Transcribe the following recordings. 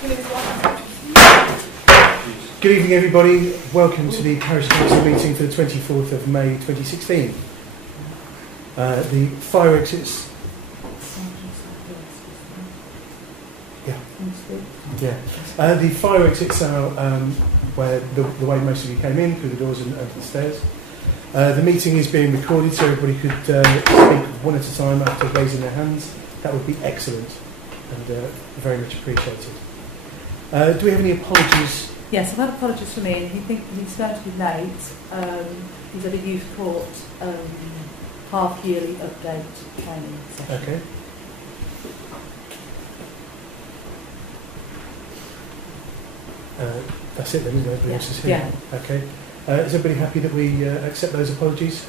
Good evening, everybody. Welcome to the Parish Council meeting for the 24th of May 2016. The fire exits. The fire exits are where the way most of you came in, through the doors and over the stairs. The meeting is being recorded, so everybody could speak one at a time after raising their hands. That would be excellent and very much appreciated. Do we have any apologies? Yes, I've had apologies from Ian. He's going to be late. He's at a youth court half-yearly update training session. Okay. That's it then, isn't it? Everybody else is here. Yeah. Okay. Is everybody happy that we accept those apologies?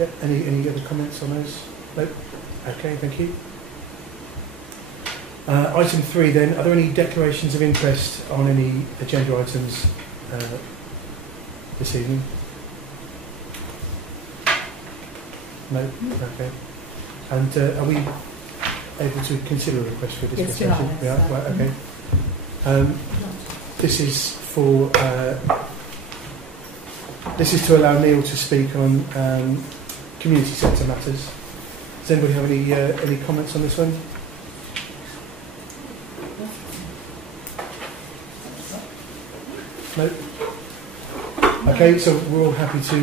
Yeah. Any other comments on those? No? Okay, thank you. Item 3 then, are there any declarations of interest on any agenda items this evening? No? Okay. And are we able to consider a request for dispensation? Yes, we are. Right, okay. This is for this is to allow Neil to speak on community centre matters. Does anybody have any comments on this one? No? Okay, so we're all happy to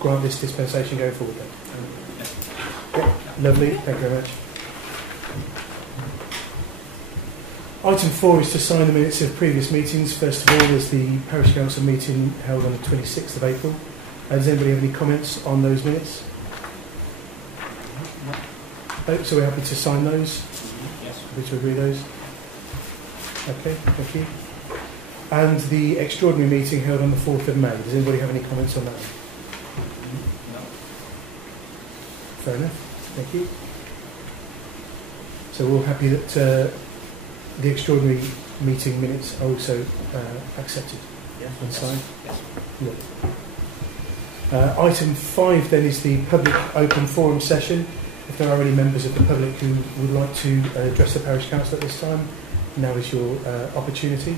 grant this dispensation going forward then? Yeah, lovely, thank you very much. Item 4 is to sign the minutes of previous meetings. First of all, there's the Parish Council meeting held on the 26th of April. Does anybody have any comments on those minutes? No, so we're happy to sign those? Yes. Happy to agree those? Okay, thank you. And the extraordinary meeting held on the 4th of May. Does anybody have any comments on that? No. Fair enough. Thank you. So we're all happy that the extraordinary meeting minutes are also accepted and signed? Yes. Yeah. Item 5 then is the public open forum session. If there are any members of the public who would like to address the Parish Council at this time, now is your opportunity.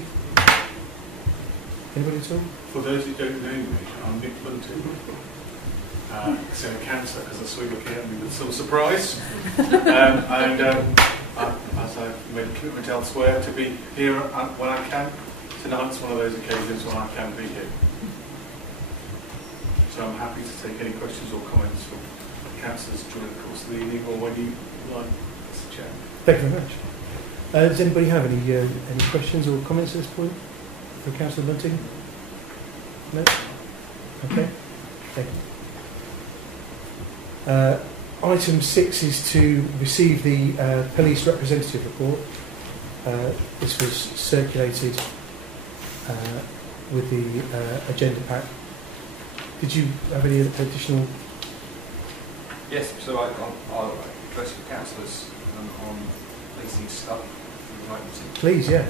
Anybody at all? For those who don't know me, I'm Nick Bunting. So a councillor, because I saw you looking at me with some surprise. As I've made a commitment elsewhere to be here when I can, tonight's one of those occasions when I can be here. So I'm happy to take any questions or comments from councillors during the course of the evening or when you like, Mr. Chair. Thank you very much. Does anybody have any questions or comments at this point for Councillor Bunting? No? Okay. Thank you. Item 6 is to receive the police representative report. This was circulated with the agenda pack. Did you have any additional? Yes, so I'll address the councillors on policing stuff. Please, yeah.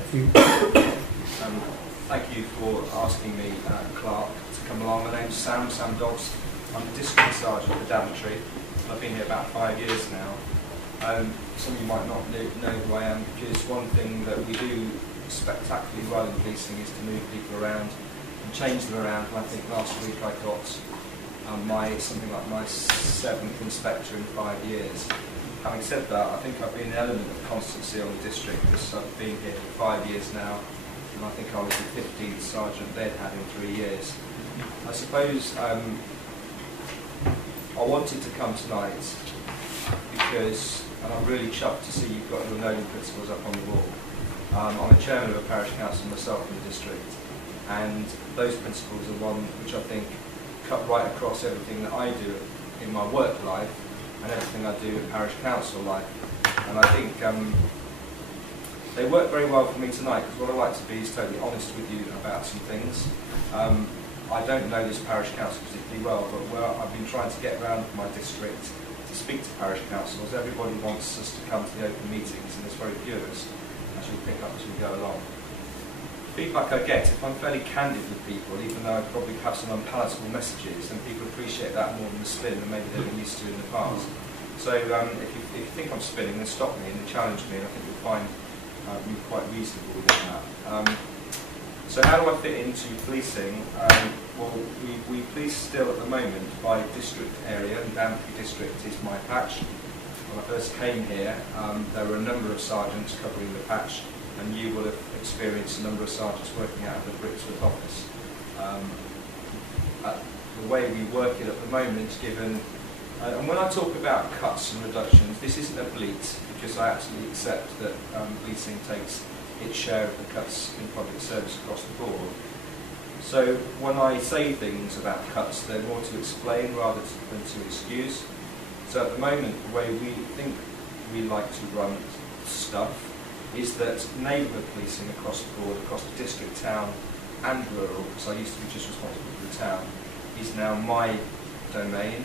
Thank you for asking me, Clark, to come along. My name's Sam Dobbs. I'm the District Sergeant for Daventry. I've been here about 5 years now. Some of you might not know who I am, because one thing that we do spectacularly well in policing is to move people around and change them around. And I think last week I got something like my 7th inspector in 5 years. Having said that, I think I've been an element of constancy on the district because I've been here for 5 years now, and I think I was the 15th sergeant they'd had in 3 years. I suppose I wanted to come tonight because, and I'm really chuffed to see you've got your learning principles up on the wall. I'm a chairman of a parish council myself in the district, and those principles are one which I think cut right across everything that I do in my work life and everything I do in parish council life. And I think they work very well for me tonight, because what I like to be is totally honest with you about some things. I don't know this parish council particularly well, but where I've been trying to get around my district to speak to parish councils, everybody wants us to come to the open meetings, and there's very few of us, as you'll pick up as we go along. Feedback I get, if I'm fairly candid with people, even though I probably have some unpalatable messages, and people appreciate that more than the spin than maybe they've been used to in the past. So if you think I'm spinning, then stop me and challenge me, and I think you'll find be quite reasonable within that. So how do I fit into policing? Well, we police still at the moment by district area, and Daventry district is my patch. When I first came here, there were a number of sergeants covering the patch, and you will have experienced a number of sergeants working out of the Brixworth office. The way we work it at the moment, given, and when I talk about cuts and reductions, this isn't a bleat, because I absolutely accept that policing takes its share of the cuts in public service across the board. So when I say things about cuts, they're more to explain rather than to excuse. So at the moment, the way we think we like to run stuff is that neighbourhood policing across the board, across the district, town and rural, because I used to be just responsible for the town, is now my domain.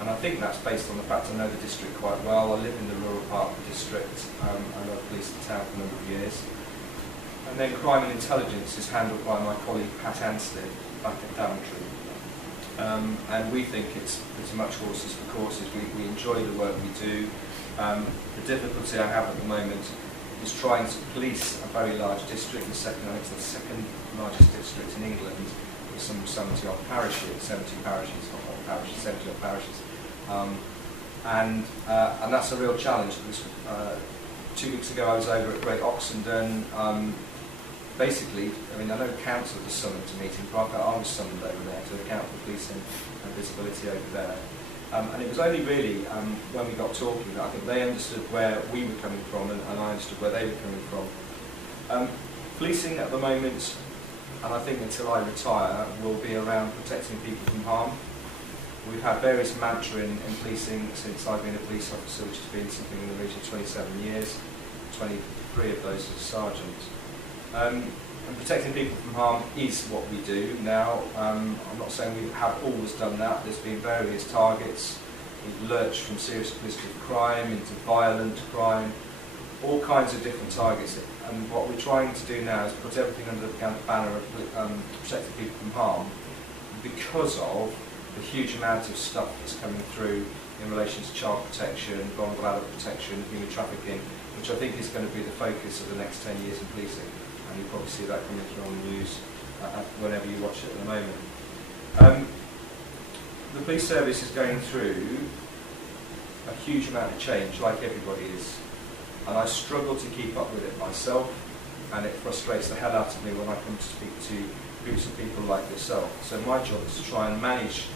And I think that's based on the fact I know the district quite well. I live in the rural part of the district, and I've policed the town for a number of years. And then crime and intelligence is handled by my colleague Pat Anstead back at Daventry. And we think it's pretty much horses for courses. We enjoy the work we do. The difficulty I have at the moment is trying to police a very large district, I think it's the second largest district in England, with some 70-odd parishes, 70 parishes, not all parishes, 70-odd parishes. And that's a real challenge, because 2 weeks ago I was over at Great Oxenden. Basically, I mean, I know council was summoned to meeting, but I was summoned over there to account for policing and visibility over there. And it was only really when we got talking that I think they understood where we were coming from, and I understood where they were coming from. Policing at the moment, and I think until I retire, will be around protecting people from harm. We've had various mantra in policing since I've been a police officer, which has been something in the region of 27 years, 23 of those as a sergeant. And protecting people from harm is what we do now. I'm not saying we have always done that. There's been various targets. We've lurched from serious political crime into violent crime, all kinds of different targets. And what we're trying to do now is put everything under the banner of protecting people from harm, because of the huge amount of stuff that's coming through in relation to child protection, vulnerable adult protection, human trafficking, which I think is going to be the focus of the next 10 years in policing. And you probably see that coming through on the news whenever you watch it at the moment. The police service is going through a huge amount of change, like everybody is. And I struggle to keep up with it myself, and it frustrates the hell out of me when I come to speak to groups of people like yourself. So my job is to try and manage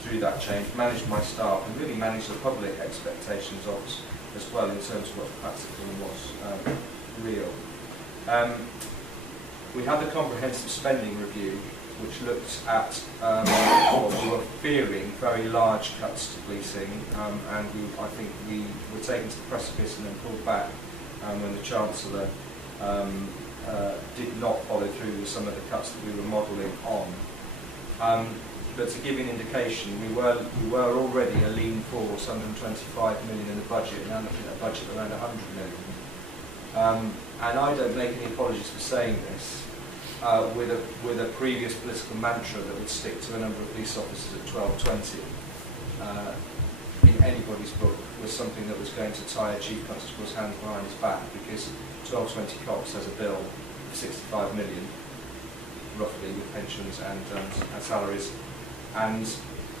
through that change, manage my staff, and really manage the public expectations of us as well, in terms of what's practical and what's real. We had the comprehensive spending review, which looked at what we were fearing very large cuts to policing, and I think we were taken to the precipice and then pulled back when the Chancellor did not follow through with some of the cuts that we were modelling on. But to give you an indication, we were already a lean force, 125 million in the budget, now looking at a budget of around 100 million. And I don't make any apologies for saying this, with a previous political mantra that would stick to a number of police officers at 1220 in anybody's book was something that was going to tie a chief constable's hands behind his back, because 1220 Cops has a bill of 65 million, roughly, with pensions and salaries, and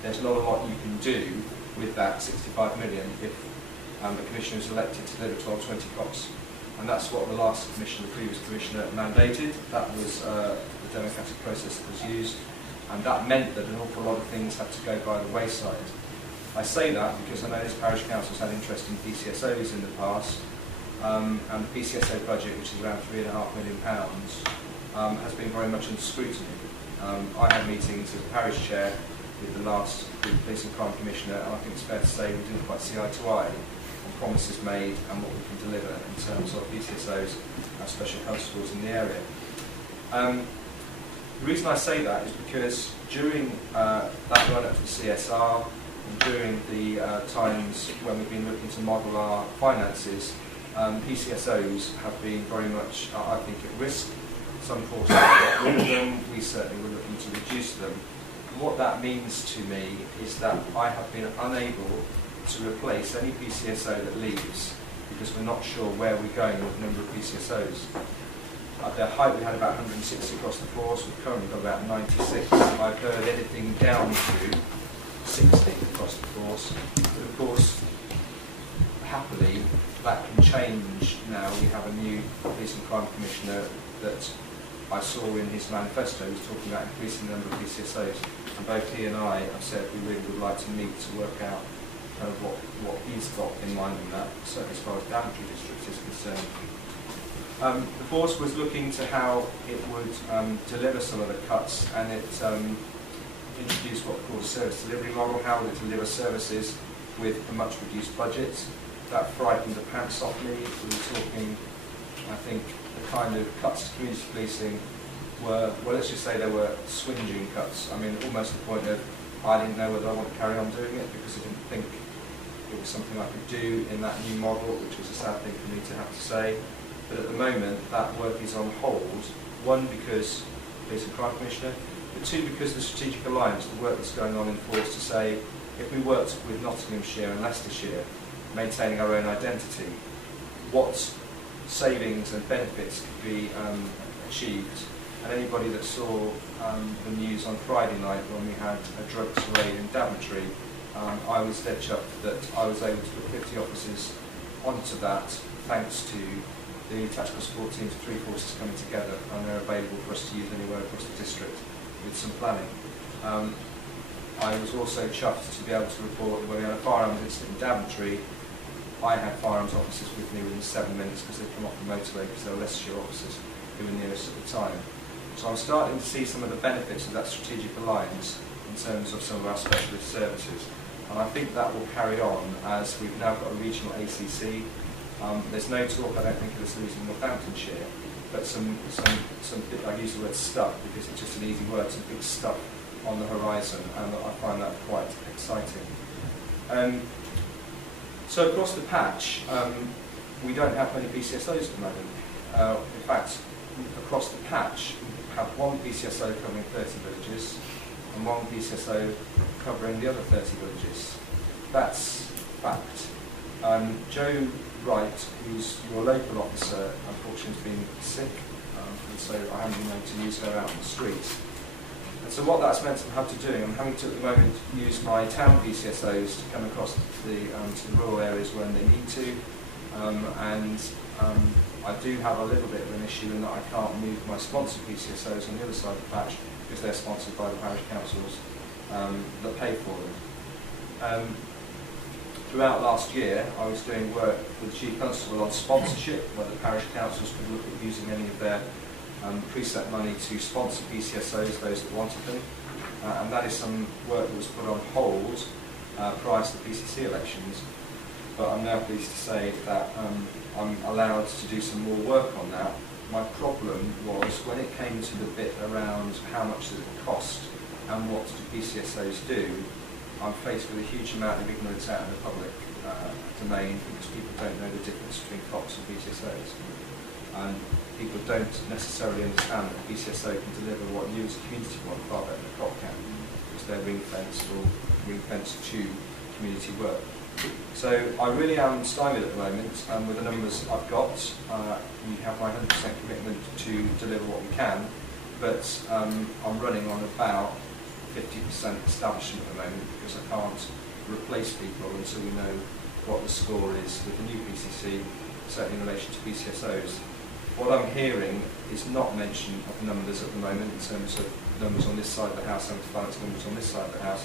there's not a lot you can do with that 65 million if the commissioner is elected to deliver 1220 Cops. And that's what the last commissioner, the previous commissioner, mandated. That was the democratic process that was used, and that meant that an awful lot of things had to go by the wayside. I say that because I know this parish council's had interest in PCSOs in the past, and the PCSO budget, which is around £3.5 million, has been very much under scrutiny. I had meetings as parish chair with the last police and crime commissioner, and I think it's fair to say we didn't quite see eye to eye on promises made and what we can deliver in terms of PCSOs and special constables in the area. The reason I say that is because during that run-up to the CSR, and during the times when we've been looking to model our finances, PCSOs have been very much, I think, at risk. Some forces have got rid of them, we certainly were looking to reduce them. And what that means to me is that I have been unable to replace any PCSO that leaves, because we're not sure where we're going with the number of PCSOs. At their height, we had about 160 across the force. We've currently got about 96. I've heard anything down to 60 across the force. But of course, happily, that can change now. We have a new Police and Crime Commissioner that I saw in his manifesto. He was talking about increasing the number of PCSOs. And both he and I have said we really would like to meet to work out kind of what he's got in mind on that, certainly as far as Daventry District is concerned. The force was looking to how it would deliver some of the cuts, and it introduced what we call a service delivery model. How would it deliver services with a much reduced budget? That frightened the pants off me. We were talking, I think, the kind of cuts to community policing were, well, let's just say they were swinging cuts. I mean, almost to the point of I didn't know whether I want to carry on doing it because I didn't think it was something I could do in that new model, which was a sad thing for me to have to say. But at the moment, that work is on hold. One, because Police and Crime Commissioner, but two, because the strategic alliance, the work that's going on in force to say, if we worked with Nottinghamshire and Leicestershire, maintaining our own identity, what savings and benefits could be achieved. And anybody that saw the news on Friday night when we had a drugs raid in Daventry, I was dead chuffed that I was able to put 50 officers onto that, thanks to the tactical support teams of 3 forces coming together, and they're available for us to use anywhere across the district with some planning. I was also chuffed to be able to report that when we had a firearms incident in Daventry, I had firearms officers with me within 7 minutes because they'd come off the motorway because they were Leicestershire officers who were nearest at the time. So I'm starting to see some of the benefits of that strategic alliance in terms of some of our specialist services. And I think that will carry on as we've now got a regional ACC. There's no talk, I don't think, of us losing Northamptonshire, but some I use the word stuff because it's just an easy word, some big stuff on the horizon, and I find that quite exciting. So across the patch, we don't have many PCSOs at the moment. In fact, across the patch, we have one PCSO covering 30 villages and one PCSO covering the other 30 villages. That's fact. Joe Wright, who's your local officer, unfortunately has been sick, and so I haven't been able to use her out on the streets. And so what that's meant to have to do, I'm having to at the moment use my town PCSOs to come across to the rural areas when they need to, and I do have a little bit of an issue in that I can't move my sponsored PCSOs on the other side of the patch because they're sponsored by the parish councils that pay for them. Throughout last year, I was doing work with the Chief Constable on sponsorship, where the parish councils could look at using any of their preset money to sponsor PCSOs, those that wanted them. And that is some work that was put on hold prior to the PCC elections. But I'm now pleased to say that I'm allowed to do some more work on that. My problem was when it came to the bit around how much does it cost and what do PCSOs do, I'm faced with a huge amount of ignorance out in the public domain because people don't know the difference between COPs and PCSOs. And people don't necessarily understand that PCSO can deliver what you as a community want far better than a COP can, because they're ring-fenced or ring-fenced to community work. So I really am stymied at the moment, and with the numbers I've got, we have my 100% commitment to deliver what we can, but I'm running on about 50% establishment at the moment because I can't replace people until we know what the score is with the new PCC, certainly in relation to PCSOs. What I'm hearing is not mention of numbers at the moment in terms of numbers on this side of the house and finance numbers on this side of the house.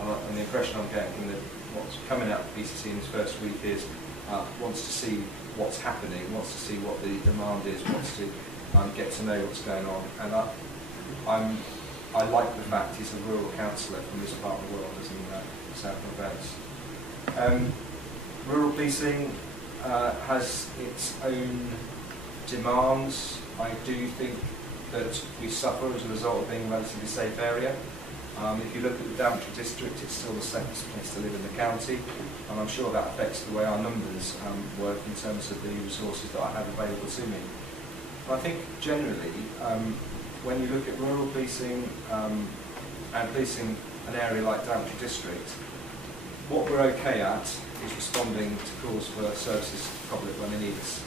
And the impression I'm getting from what's coming out of the PCC in this first week is wants to see what's happening, wants to see what the demand is, wants to get to know what's going on. And I like the fact he's a rural councillor from this part of the world, as in South and Wales. Rural policing has its own demands. I do think that we suffer as a result of being a relatively safe area. If you look at the Daventry district, it's still the safest place to live in the county, and I'm sure that affects the way our numbers work in terms of the resources that I have available to me. And I think generally, when you look at rural policing and policing an area like Daventry district, what we're okay at is responding to calls for services to the public when they need us.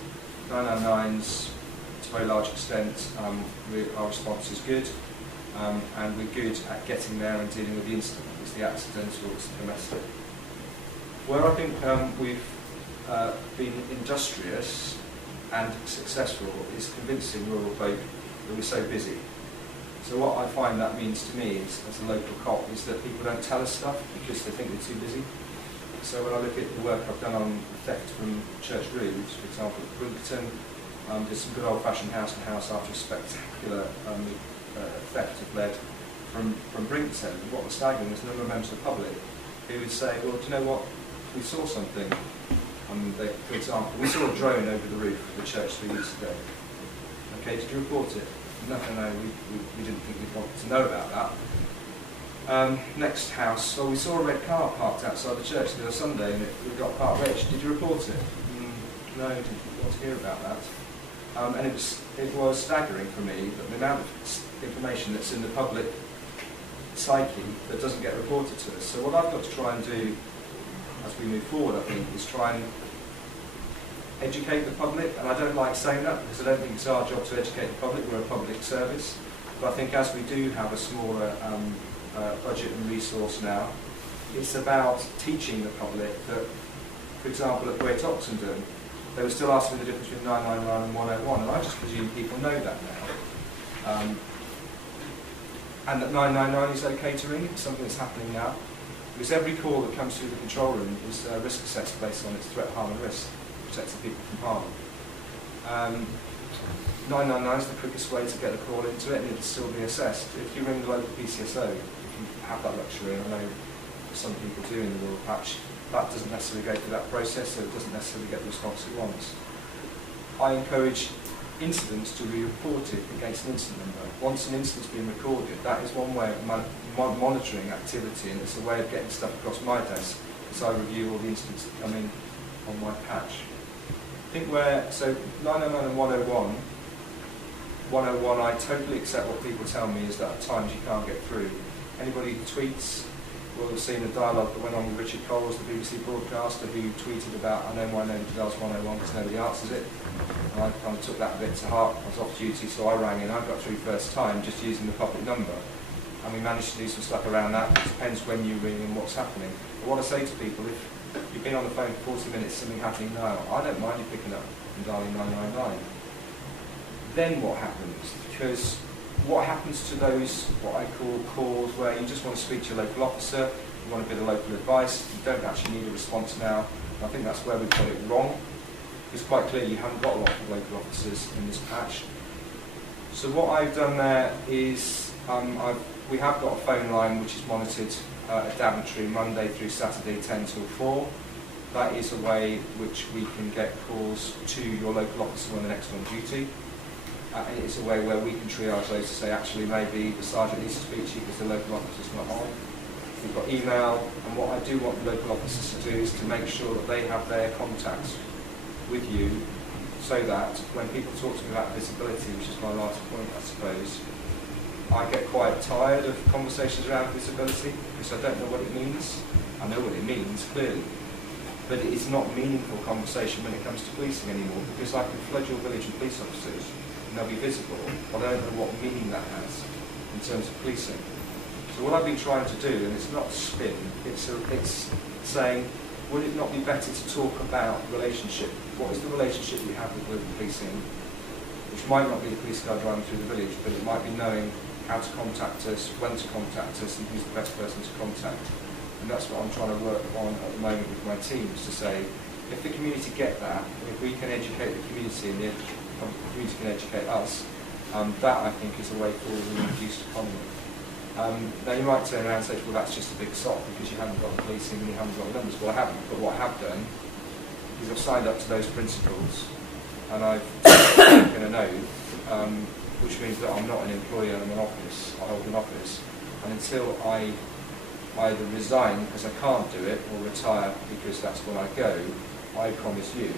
999s, to a very large extent, our response is good, and we're good at getting there and dealing with the incident. It's the accidental, it's the domestic. Where I think we've been industrious and successful is convincing rural folk that we're so busy. So what I find that means to me is, as a local cop, is that people don't tell us stuff because they think we're too busy. So when I look at the work I've done on theft from church roofs, for example, at Brinkerton, did some good old-fashioned house-to-house after a spectacular theft of lead from Brinkerton. What was staggering was a number of members of the public who would say, well, do you know what, we saw something. For example, we saw a drone over the roof of the church 3 weeks ago. Okay, did you report it? No, we didn't think we'd want to know about that. Next house, we saw a red car parked outside the church the other Sunday and it got parked reg. Did you report it? No, didn't want to hear about that. And it was staggering for me that the amount of information that's in the public psyche that doesn't get reported to us. So what I've got to try and do as we move forward, I think, is try and educate the public, and I don't like saying that because I don't think it's our job to educate the public, we're a public service. But I think as we do have a smaller budget and resource now, it's about teaching the public that, for example, at Great Oxenden, they were still asking the difference between 999 and 101, and I just presume people know that now. And that 999 is okay to ring, it's something that's happening now. Because every call that comes through the control room is risk assessed based on its threat, harm and risk, protecting people from harm. 999 is the quickest way to get a call into it and it'll still be assessed. If you ring the local PCSO, if you have that luxury, and I know some people do in the rural patch, that doesn't necessarily go through that process, so it doesn't necessarily get the response it wants. I encourage incidents to be reported against an incident number. Once an incident's been recorded, that is one way of monitoring activity, and it's a way of getting stuff across my desk as I review all the incidents that come in on my patch. I think so 999 and 101, 101 I totally accept what people tell me is that at times you can't get through. Anybody who tweets will have seen a dialogue that went on with Richard Coles, the BBC broadcaster, who tweeted about, I know my nobody dials 101 because nobody answers it. And I kind of took that a bit to heart. I was off duty, so I rang in. I got through first time just using the public number. And we managed to do some stuff around that. It depends when you ring and what's happening. But what I say to people, if you've been on the phone for 40 minutes, something happening now, I don't mind you picking up and dialing 999. Then what happens? Because what happens to those, what I call calls, where you just want to speak to your local officer, you want a bit of local advice, you don't actually need a response now. And I think that's where we've got it wrong. It's quite clear you haven't got a lot of local officers in this patch. So what I've done there is, we have got a phone line which is monitored at Daventry Monday through Saturday 10 till 4. That is a way which we can get calls to your local officer when the next on duty. And it's a way where we can triage those to say, actually, maybe the sergeant needs to speak to you because the local officer's not on. We've got email, and what I do want the local officers to do is to make sure that they have their contacts with you, so that when people talk to me about visibility, which is my last point, I suppose, I get quite tired of conversations around visibility because I don't know what it means. I know what it means, clearly, but it's not meaningful conversation when it comes to policing anymore, because I can flood your village with police officers and they'll be visible, but I don't know what meaning that has in terms of policing. So what I've been trying to do, and it's not spin, it's saying, would it not be better to talk about relationship? What is the relationship we have with local policing? Which might not be the police car driving through the village, but it might be knowing how to contact us, when to contact us, and who's the best person to contact. And that's what I'm trying to work on at the moment with my teams, to say, if the community get that, if we can educate the community and the community can educate us, that I think is a way forward in a reduced economy. Now you might turn around and say, well, that's just a big sop because you haven't got the policing and you haven't got the numbers. Well, I haven't, but what I have done is I've signed up to those principles and I've taken an oath, which means that I'm not an employee, I'm an office, I hold an office, and until I either resign because I can't do it or retire because that's when I go, I promise you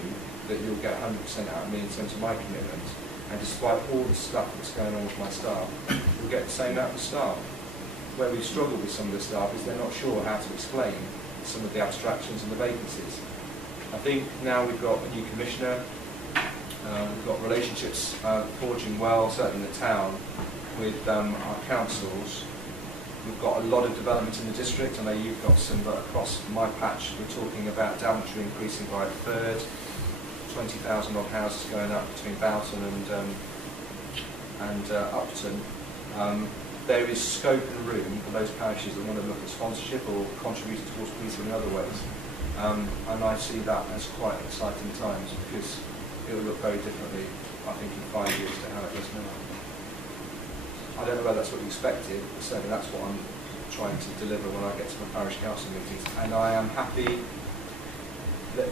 that you'll get 100% out of me in terms of my commitment. And despite all the stuff that's going on with my staff, you'll get the same out of the staff. Where we struggle with some of the staff is they're not sure how to explain some of the abstractions and the vacancies. I think now we've got a new commissioner, we've got relationships forging well, certainly in the town, with our councils. We've got a lot of development in the district. I know you've got some, but across my patch we're talking about Daventry increasing by a third, 20,000 odd houses going up between Boughton and Upton. There is scope and room for those parishes that want to look at sponsorship or contributing towards policing in other ways. And I see that as quite exciting times, because it will look very differently, I think, in 5 years to how it does now. I don't know whether that's what you expected, but certainly that's what I'm trying to deliver when I get to my parish council meetings. And I am happy that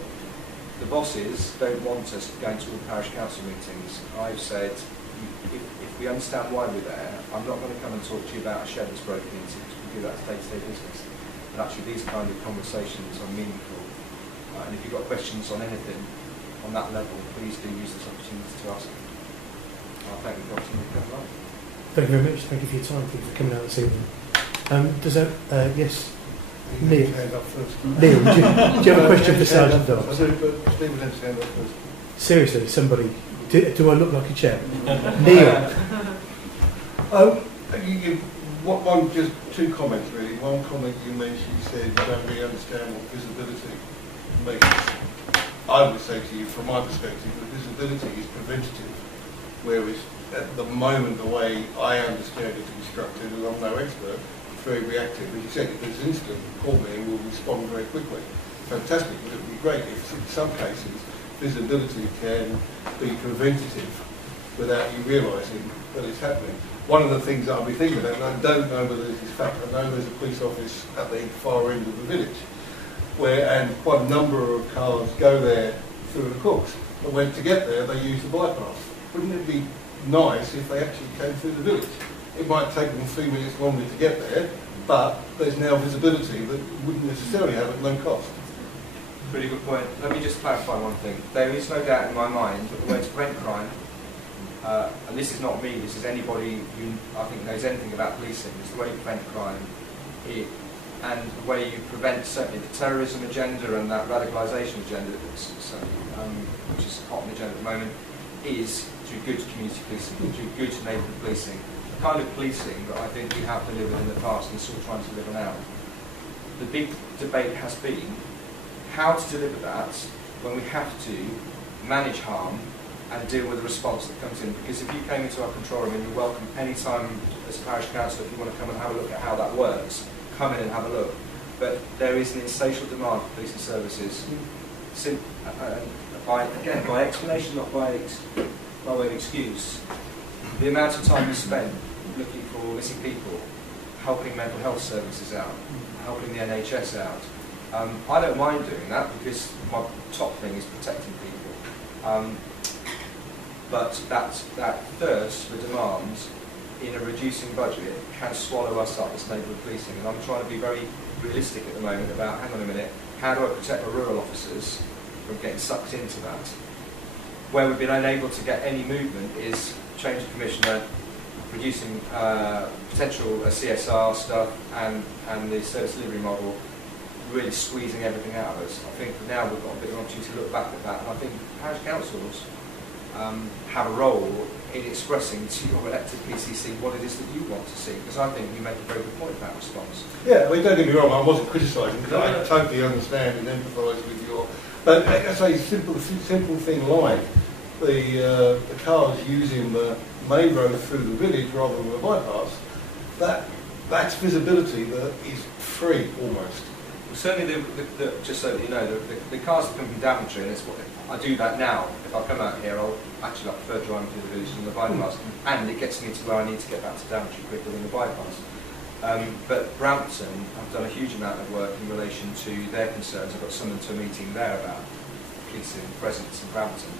the bosses don't want us going to all the parish council meetings. I've said, if we understand why we're there, I'm not going to come and talk to you about a shed that's broken into, because we do that as day-to-day business. But actually these kind of conversations are meaningful. And if you've got questions on anything on that level, please do use this opportunity to ask them. Thank you for the opportunity to come along. Thank you very much. Thank you for your time. Thank you for coming out this evening. Does that, yes, Neil? Neil, do you have a question for Sergeant Dobbs? I do, but Steve would have to stand up first. Seriously, somebody, do I look like a chair? Neil? Just two comments really. One comment you mentioned, you said you don't really understand what visibility means. I would say to you, from my perspective, that visibility is preventative, whereas at the moment, the way I understand it to be structured, and I'm no expert, it's very reactive. As you said, if there's an incident, call me and we'll respond very quickly. Fantastic, but it would be great if, in some cases, visibility can be preventative without you realising that it's happening. One of the things that I'll be thinking about, and I don't know whether this is fact, I know there's a police office at the far end of the village, and quite a number of cars go there through the course. But when to get there, they use the bypass. Wouldn't it be nice if they actually came through the village? It might take them 3 minutes longer to get there, but there's now visibility that wouldn't necessarily have at no cost. Really good point. Let me just clarify one thing. There is no doubt in my mind that the way to prevent crime, and this is not me, this is anybody who I think knows anything about policing, is the way to prevent crime, and the way you prevent certainly the terrorism agenda and that radicalisation agenda that's which is hot on the agenda at the moment, is through good community policing, through good neighbourhood policing. The kind of policing that I think we have delivered in the past and still trying to deliver now. The big debate has been how to deliver that when we have to manage harm and deal with the response that comes in. Because if you came into our control room, and you're welcome any time as a parish councillor, if you want to come and have a look at how that works, come in and have a look. But there is an insatiable demand for policing services. By explanation, not by way of excuse. The amount of time we spend looking for missing people, helping mental health services out, helping the NHS out. I don't mind doing that because my top thing is protecting people. But that thirst for demands in a reducing budget can swallow us up as neighbourhood policing. And I'm trying to be very realistic at the moment about, hang on a minute, how do I protect my rural officers from getting sucked into that? Where we've been unable to get any movement is change of commissioner, reducing potential CSR stuff and the service delivery model, really squeezing everything out of us. I think now we've got a bit of an opportunity to look back at that, and I think parish councils have a role in expressing to your elected PCC what it is that you want to see, because I think you make a very good point about response. Yeah, I mean, don't get me wrong, I wasn't criticising, because I totally understand and empathise with your... But I say, simple thing like the cars using the main road through the village rather than the bypass, that's visibility that is free almost. Well, certainly, just so that you know, the cars that come from Daventry, and it's what I do that now. If I come out here, I'll actually prefer driving through the village than the bypass, and it gets me to where I need to get back to Daventry quicker than the bypass. But Brampton have done a huge amount of work in relation to their concerns. I've got summoned to a meeting there about policing presence in Brampton.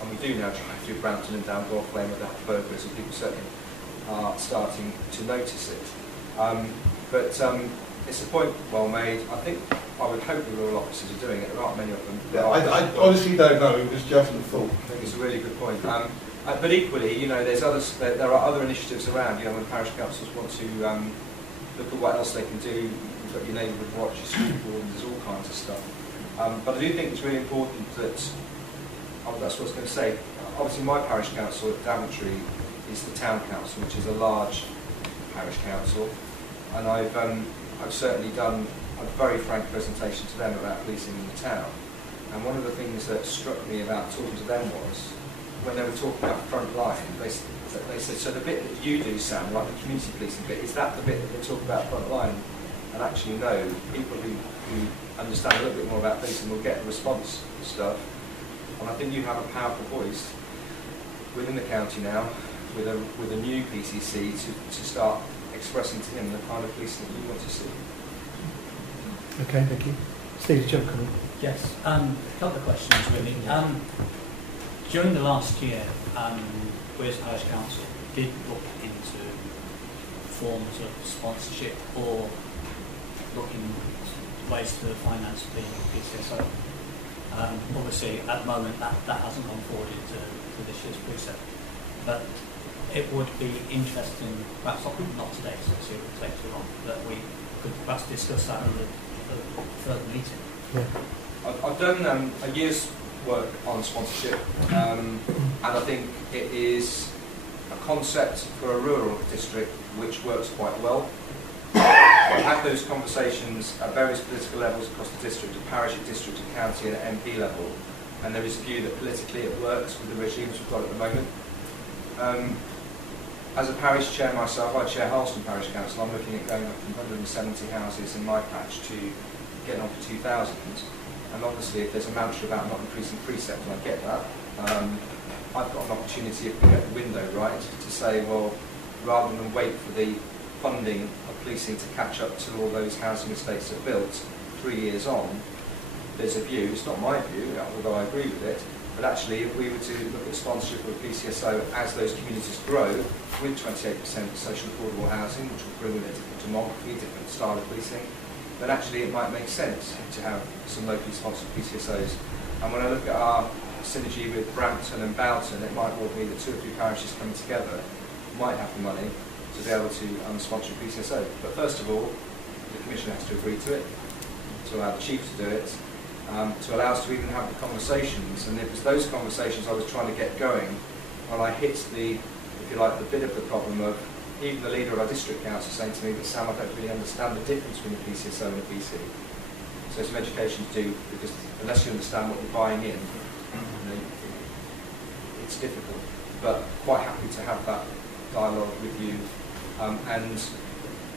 And we do now drive through Brampton and down Golf Lane with the burglars, and people certainly are starting to notice it. But it's a point well made. I think I would hope the rural officers are doing it. There aren't many of them. Yeah, I honestly don't know. It was just a thought. I think it's a really good point. But equally, you know, there are other initiatives around. You know, when parish councils want to look at what else they can do, you've got your neighbourhood watch, your street warden, there's all kinds of stuff. But I do think it's really important that, that's what I was going to say, obviously my parish council at Daventry is the town council, which is a large parish council, and I've certainly done a very frank presentation to them about policing in the town. And one of the things that struck me about talking to them was, when they were talking about front line, they said, so the bit that you do, Sam, like the community policing bit, is that the bit that they talk about front line? And actually no, people who understand a little bit more about policing will get the response stuff. And I think you have a powerful voice within the county now, with a new PCC, to start expressing to him the kind of policing that you want to see. Okay, thank you. Steve, did you have a comment? Yes, a couple of questions really. During the last year, we as Parish Council did look into forms of sponsorship or looking ways to finance the PCSO. Obviously, at the moment, that hasn't gone forward into this year's precept. But it would be interesting, perhaps not today, so it would take too long, that we could perhaps discuss that in a further meeting. Yeah. I've done a year's work on sponsorship, and I think it is a concept for a rural district which works quite well. I've had those conversations at various political levels across the district, at parish, at district, at county, and at MP level, and there is a view that politically it works with the regimes we've got at the moment. As a parish chair myself, I chair Harleston Parish Council. I'm looking at going up from 170 houses in my patch to getting on for 2,000. And obviously, if there's a mantra about not increasing precept, and I get that, I've got an opportunity, if we get the window right, to say, well, rather than wait for the funding of policing to catch up to all those housing estates that are built 3 years on, there's a view, it's not my view, although I agree with it, but actually if we were to look at sponsorship of PCSO as those communities grow, with 28% social affordable housing, which will bring with it a different demography, different style of policing, then actually it might make sense to have some locally sponsored PCSOs. And when I look at our synergy with Brampton and Boughton, it might well be that 2 or 3 parishes coming together might have the money to be able to sponsor a PCSO. But first of all, the Commission has to agree to it, to allow the Chief to do it, to allow us to even have the conversations. And it was those conversations I was trying to get going when I hit the, if you like, the bit of the problem of even the leader of our district council saying to me that, Sam, I don't really understand the difference between a PCSO and a PC. So some education to do, because unless you understand what you're buying in, it's difficult. But quite happy to have that dialogue with you. And,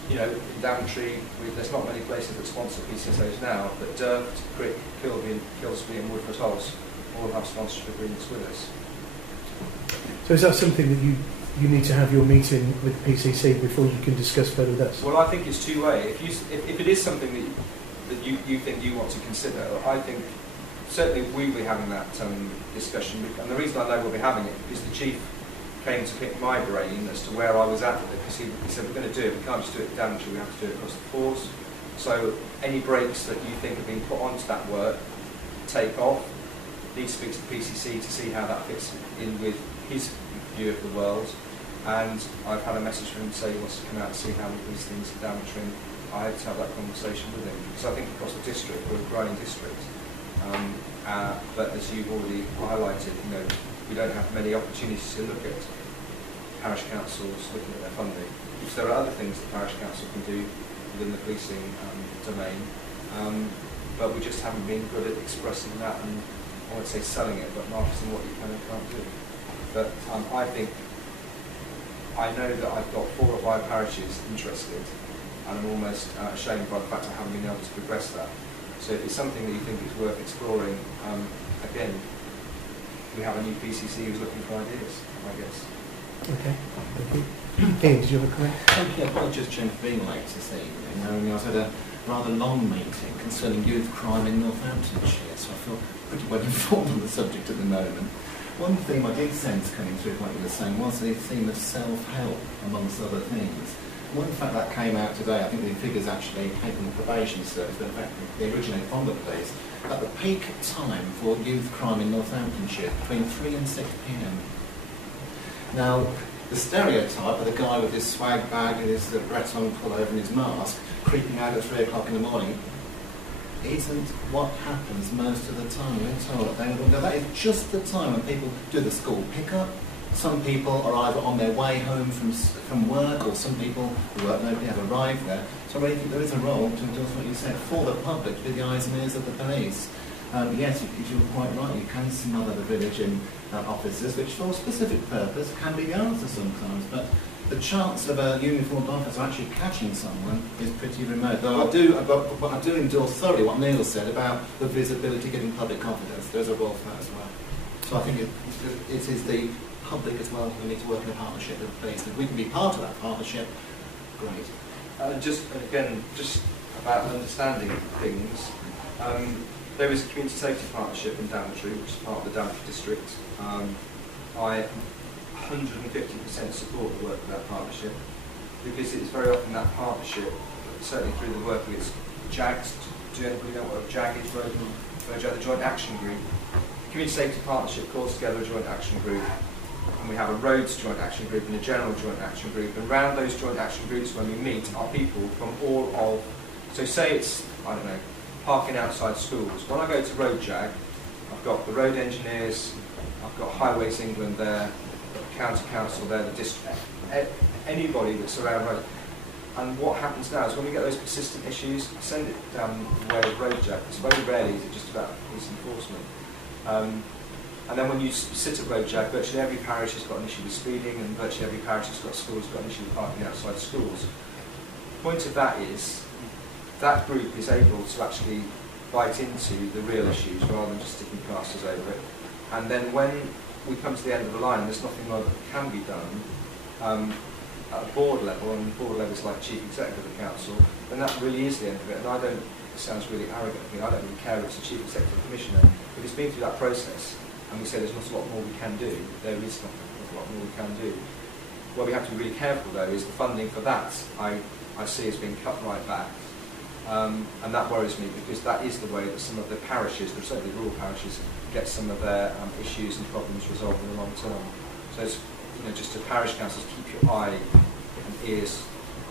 you know, in Daventry, there's not many places that sponsor PCSOs now, but Derft, Crick, Kilsby and Woodford House all have sponsorship agreements with us. So is that something that you need to have your meeting with the PCC before you can discuss further with us? Well, I think it's two-way. If it is something that you think you want to consider, I think certainly we'll be having that discussion. And the reason I know we'll be having it is the Chief came to pick my brain as to where I was at with it, because he said, we're going to do it, we can't just do it at Daventry, we have to do it across the force. So any breaks that you think have been put onto that work, take off. Need to speak to the PCC to see how that fits in with his view of the world. And I've had a message from him to say he wants to come out and see how we do these things at Daventry. I had to have that conversation with him, because I think across the district, we're a growing district. But as you've already highlighted, you know, we don't have many opportunities to look at parish councils looking at their funding. Because there are other things that parish council can do within the policing domain, but we just haven't been good at expressing that and, I would say, selling it, but marketing what you can and can't do. But I know that I've got 4 or 5 parishes interested, and I'm almost ashamed by the fact I haven't been able to progress that. So if it's something that you think is worth exploring, again, we have a new PCC who's looking for ideas, I guess. Okay, thank you. Ian, did you have a comment? Thank you. Apologies, Jim, for being late this evening. I had a rather long meeting concerning youth crime in Northamptonshire, so I feel pretty well informed on the subject at the moment. One theme I did sense coming through what you were saying was the theme of self-help, amongst other things. One fact that came out today, I think the figures actually came from the probation service, but in fact they originate from the police, that the peak time for youth crime in Northamptonshire between 3 and 6 p.m. Now, the stereotype of the guy with his swag bag and his Breton pullover and his mask creeping out at 3 o'clock in the morning isn't what happens most of the time. We're told at the end of the window that is just the time when people do the school pickup. Some people are either on their way home from work, or some people who work locally have arrived there. So I really think there is a role, to endorse what you said, for the public to be the eyes and ears of the police. Yes, you were quite right, you can smother the village in officers, which for a specific purpose can be the answer sometimes, but the chance of a uniformed officer actually catching someone is pretty remote. Though I do endorse thoroughly what Neil said about the visibility giving public confidence. There's a role for that as well. So I think it is the public as well who need to work in a partnership with the police. If we can be part of that partnership, great. Just about understanding things, there is a community safety partnership in Daventry, which is part of the Daventry district. I 150% support the work of that partnership, because it's very often that partnership, certainly through the work with JAGs. Do anybody know what a JAG is? The Joint Action Group. The Community Safety Partnership calls together a joint action group, and we have a roads joint action group and a general joint action group, and around those joint action groups when we meet are people from all of, so say it's, I don't know, parking outside schools. When I go to Road JAG, I've got the road engineers, I've got Highways England there, I've got the County Council there, the district, anybody that's around road. And what happens now is when we get those persistent issues, I send it down the way of Road JAG. It's very rarely is it just about police enforcement. And then when you sit at Road JAG, virtually every parish has got an issue with speeding, and virtually every parish has got schools got an issue with parking outside schools. The point of that is that group is able to actually bite into the real issues rather than just sticking plasters over it. And then when we come to the end of the line, there's nothing more that can be done at a board level, and board level is like chief executive of the council, then that really is the end of it. And I don't, it sounds really arrogant of me, I don't really care if it's a chief executive commissioner, but it's been through that process, and we say there's not a lot more we can do. There is not a lot more we can do. What we have to be really careful though is the funding for that I see as being cut right back. And that worries me, because that is the way that some of the parishes, certainly rural parishes, get some of their issues and problems resolved in the long term. So it's, just to parish councils, keep your eye and ears,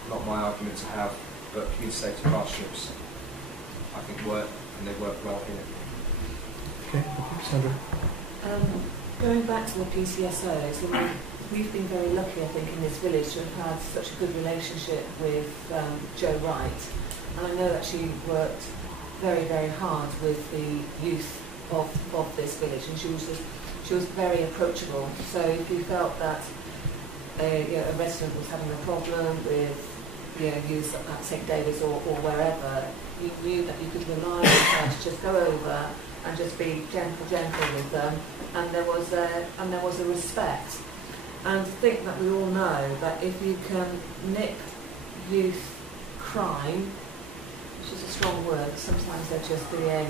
not my argument to have, but community safety partnerships, I think work, and they work well here. Okay, Sandra. Going back to the PCSOs, we've been very lucky, I think, in this village to have had such a good relationship with Jo Wright. And I know that she worked very, very hard with the youth of this village, and she was very approachable. So if you felt that a resident was having a problem with youth at St David's or wherever, you knew that you could rely on her to just go over and just be gentle with them, and there was a respect. And I think that we all know that if you can nip youth crime, which is a strong word, sometimes they're just being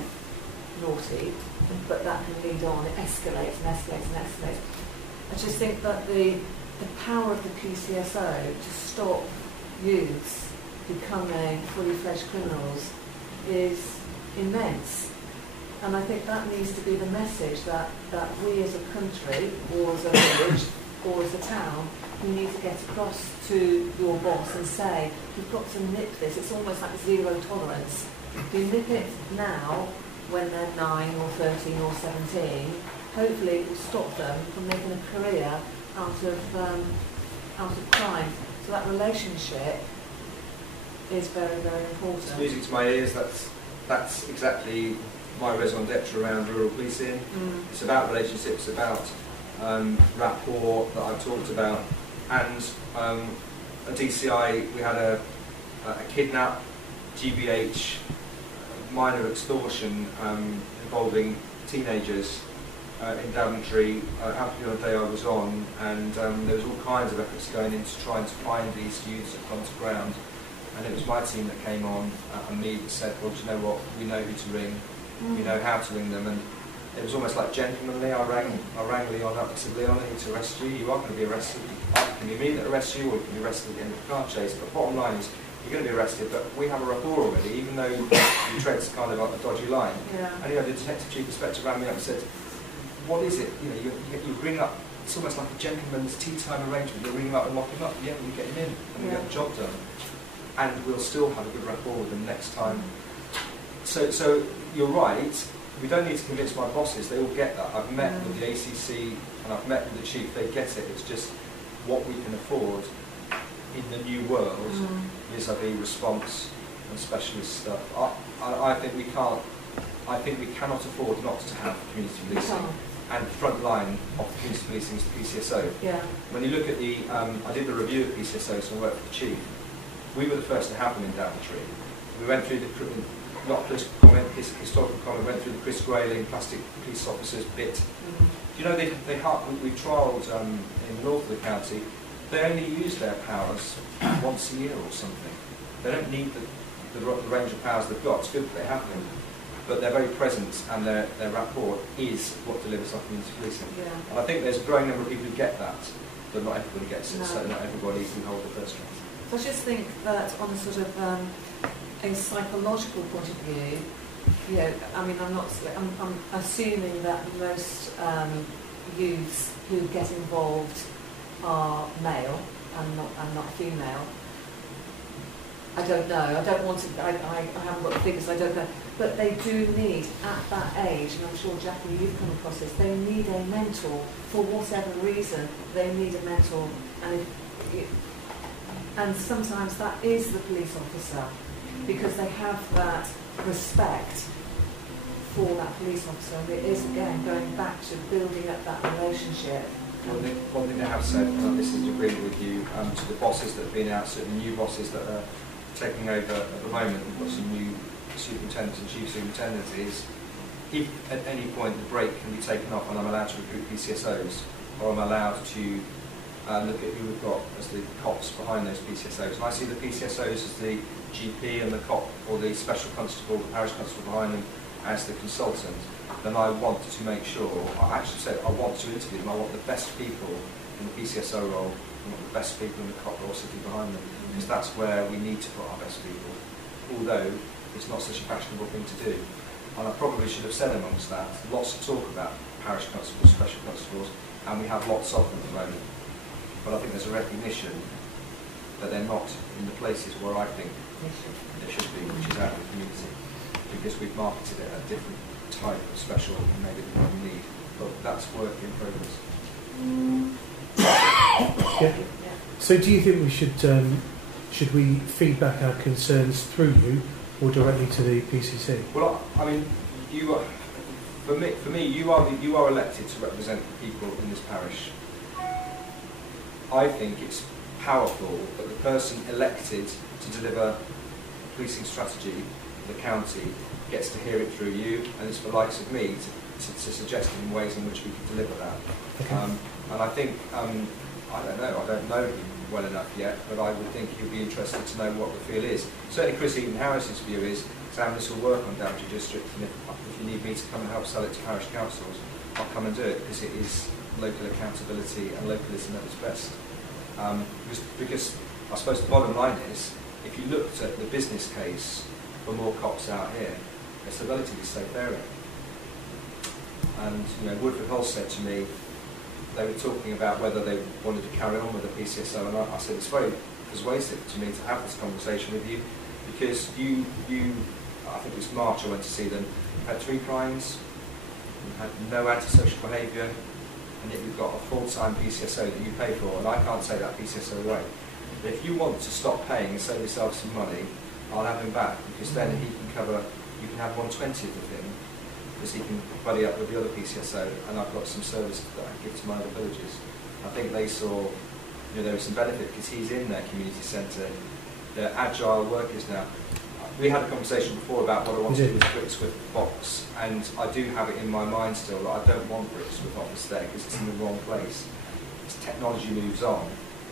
naughty, but that can lead on, it escalates and escalates and escalates. I just think that the power of the PCSO to stop youths becoming fully fledged criminals is immense. And I think that needs to be the message that we as a country, or as a village, or as a town, you need to get across to your boss and say, you've got to nip this. It's almost like zero tolerance. If you nip it now, when they're 9 or 13 or 17, hopefully it will stop them from making a career out of crime. So that relationship is very, very important. It's music to my ears. That's exactly my raison d'etre around rural policing. It's about relationships, about rapport that I've talked about, and at DCI we had a kidnap, GBH, minor extortion involving teenagers in Daventry. Happened on the day I was on, and there was all kinds of efforts going into trying to find these youths at front of ground, and it was my team that came on and me that said, well, do you know what, we know who to ring, we know how to ring them, and it was almost like gentlemanly. I rang Leon up and said, Leon, I need to arrest you, you are going to be arrested. It can be me that arrests you, or you can be arrested at the end of the car chase, but bottom line is, you're going to be arrested, but we have a rapport already, even though you tread kind of like a dodgy line. Yeah. And the detective chief inspector rang me up and said, what is it? You ring up, it's almost like a gentleman's tea time arrangement. You ring him up and lock him up, yeah, you get him in, and we get the job done. and we'll still have a good rapport with them next time. So you're right, we don't need to convince my bosses, they all get that. I've met with the ACC and I've met with the chief, they get it. It's just what we can afford in the new world vis-a-vis response and specialist stuff. I think we can't. I think we cannot afford not to have community policing. And the front line of community policing is the PCSO. Yeah. When you look at the, I did the review of PCSO, so I worked for the chief. We were the first to have them in Daventry. We went through the, not political comment, historical comment, went through the Chris Grayling, plastic police officers bit. You know, we trialled in the north of the county, they only use their powers once a year or something. They don't need the range of powers they've got. It's good that they have them. But their very presence and their rapport is what delivers our community policing. Yeah. And I think there's a growing number of people who get that, but not everybody gets it, No. so not everybody can hold the purse strings. So I just think that on a sort of a psychological point of view, you know, I mean, I'm assuming that most youths who get involved are male and not female. I don't know. I don't want to. I haven't got the figures. I don't know. But they do need, at that age, and I'm sure Jackie, you've come across this. They need a mentor for whatever reason. They need a mentor, and sometimes that is the police officer, because they have that respect for that police officer. And it is again going back to building up that relationship. One thing they have said, and this is agreeing with you, to the bosses that have been out, certainly new bosses that are taking over at the moment, we've got some new superintendents and chief superintendents, is if at any point the brake can be taken off and I'm allowed to recruit PCSOs, or I'm allowed to look at who we've got as the cops behind those PCSOs. And I see the PCSOs as the GP and the cop, or the special constable, the parish constable behind them as the consultant. Then I want to make sure, I actually said I want to interview them, I want the best people in the PCSO role, I want the best people in the cop role sitting behind them, because that's where we need to put our best people, although it's not such a fashionable thing to do. And I probably should have said amongst that, lots of talk about parish constables, special constables, and we have lots of them at the moment. But I think there's a recognition that they're not in the places where I think they should be, which is out in the community, because we've marketed it a different type of special maybe than what we need. But that's work in progress. Yeah. So do you think we should we feed back our concerns through you or directly to the PCC? Well, I mean, you are, for me, you are elected to represent the people in this parish. I think it's powerful that the person elected to deliver a policing strategy for the county gets to hear it through you, and it's for the likes of me to suggest in ways in which we can deliver that. Okay. And I think, I don't know him well enough yet, but I would think he'd be interested to know what the feel is. Certainly Chris Eaton Harris's view is, Sam, this will work on Daventry District, and if you need me to come and help sell it to parish councils, I'll come and do it, because it is local accountability and localism at its best. Because I suppose the bottom line is, if you looked at the business case for more cops out here, it's a relatively safe area. And Woodford Hull said to me, they were talking about whether they wanted to carry on with the PCSO, and I said it's very persuasive to me to have this conversation with you, because you I think it was March I went to see them, had 3 crimes, you had no antisocial behaviour, and yet you've got a full-time PCSO that you pay for, and I can't take that PCSO away. But if you want to stop paying and save yourself some money, I'll have him back, because then he can cover, you can have 1/20 of him, because he can buddy up with the other PCSO, and I've got some service that I give to my other villages. I think they saw, there was some benefit, because he's in their community centre. They're agile workers now. We had a conversation before about what I want to do with Brixworth box, and I do have it in my mind still that I don't want Brixworth office there, because it's in the wrong place. As technology moves on,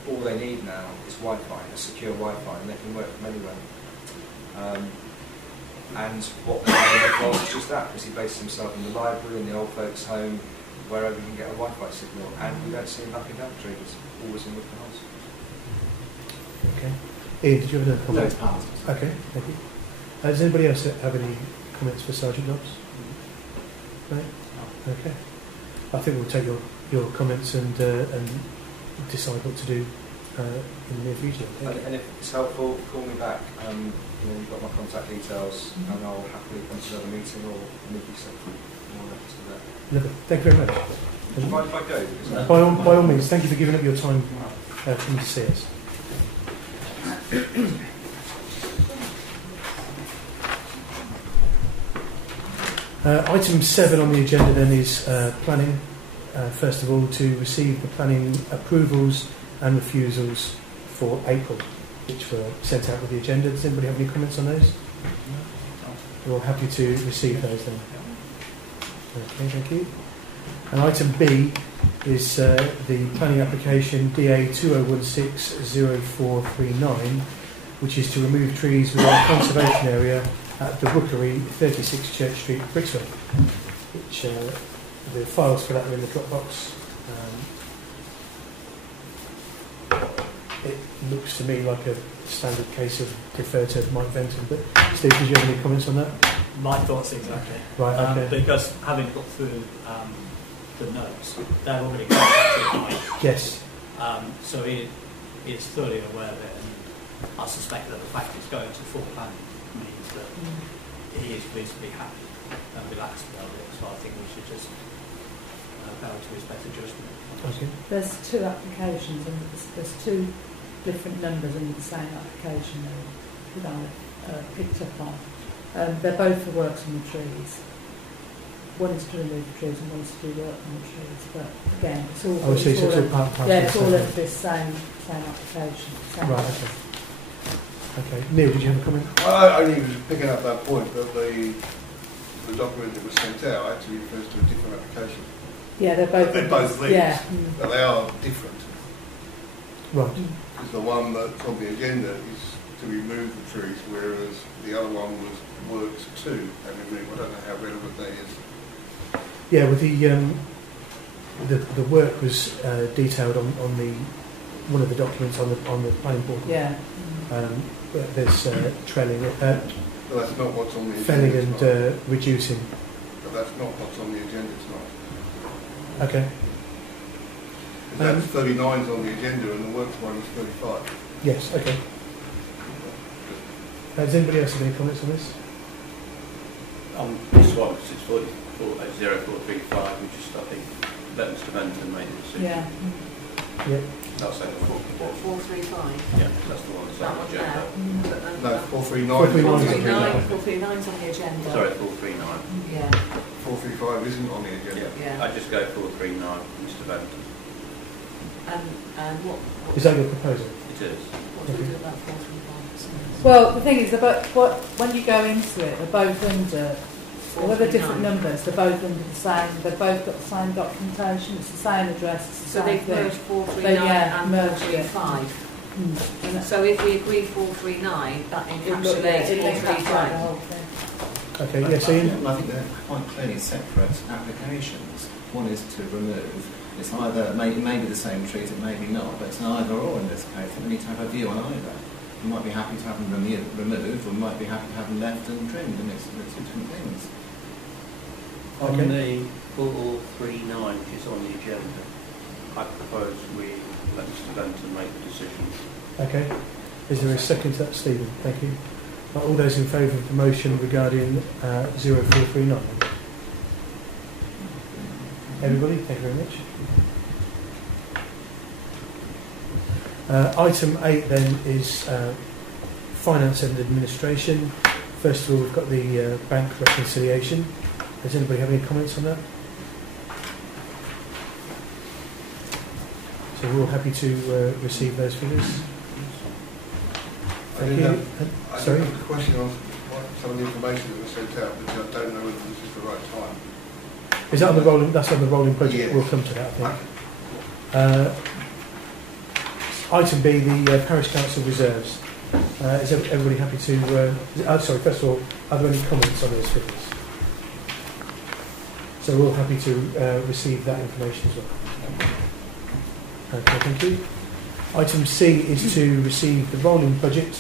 all they need now is Wi-Fi, a secure Wi-Fi, and they can work from anywhere. And what they did was just that, because he based himself in the library, in the old folks' home, wherever you can get a Wi-Fi signal, and we don't see him back in Daventry, it's always in Woodford House. Okay. Ian, did you have a comment? No, it's passed. Okay, thank you. Does anybody else have any comments for Sergeant Dobbs? No? Okay. I think we'll take your comments and decide what to do in the near future. And if it's helpful, call me back. You've got my contact details, and I'll happily come to another meeting or meet you separately. Lovely. Thank you very much. Do you mind if I go? By all means, thank you for giving up your time coming to see us. Item 7 on the agenda then is planning. First of all, to receive the planning approvals and refusals for April, which were sent out with the agenda. Does anybody have any comments on those? We're all happy to receive those then. Okay, thank you. And item B is the planning application DA 2016-0439, which is to remove trees within a conservation area at the Rookery, 36 Church Street, Brixworth, which the files for that are in the Dropbox. It looks to me like a standard case of defer to Mike Benton, but Steve, did you have any comments on that? My thoughts exactly. Right, okay. Because having got through the notes, they've already contacted Mike. Yes. So he is thoroughly aware of it, and I suspect that the fact it's going to full plan means that he is reasonably happy and relaxed about it. So I think we should just bow to his better judgment. Okay. There's two applications and there's two different numbers in the same application that I picked up on. They're both for works on the trees. One is to remove the trees and one is to do work on the trees. But again, it's all Oh, so it's all part it's all of this same application. Right, okay. Okay. Neil, did you have a comment? Well, I only was picking up that point that the document that was sent out actually refers to a different application. Yeah, they're both linked. Yeah. But they are different. Right. Because the one that's on the agenda is to remove the trees, whereas the other one was works to and remove. I don't know how relevant that is. Yeah, with the work was detailed on the one of the documents on the planning board. Yeah. There's trelling, But that's not what's on the agenda. felling and reducing. But that's not what's on the agenda tonight. Okay. That's 39's on the agenda and the works one is 35. Yes. Okay. Does anybody else have any comments on this? This one, because it's 0435, we just, I think, let Mr. Benton make the decision. Yeah. Yep. That's like What, 435? yeah, that's the one that's That on the one agenda. No, 439. 439's on the agenda. Sorry, 439. Yeah. 435 isn't on the agenda. Yeah. I just go 439, Mr. Benton. And what Is that your proposal? It is. what do we do about 435? Well, the thing is, when you go into it, they're both under. Although they're different numbers, they're both under the same. They've both got the same documentation. It's the same address. It's the So same they've thing. merged 439 and merged it. 435. So if we agree 439, that encapsulates It encapsulates the 435. whole thing. Okay. Yes. Ian. I think they're quite clearly separate applications. One is to remove. It's either may be the same trees, it may be not, but it's an either or in this case. We need to have a view on either. We might be happy to have them removed, or we might be happy to have them left and trimmed, and it's two different things. On Okay. the 439, which is on the agenda, I propose we let Mr. Benton make the decision. Okay. Is there a second to that, Stephen? Thank you. All those in favour of the motion regarding 0439? Everybody, thank you very much. Item 8 then is finance and administration. First of all, we've got the bank reconciliation. Does anybody have any comments on that? So we're all happy to receive those figures. Thank you. I Sorry? have a question on some of the information that was sent out, but I don't know whether this is the right time. Is that on the rolling? That's on the rolling budget. Yes. We'll come to that, I think. Item B, the parish council reserves. Is everybody happy to? Sorry. First of all, are there any comments on those figures? So we're all happy to receive that information as well. Okay, thank you. Item C is to receive the rolling budget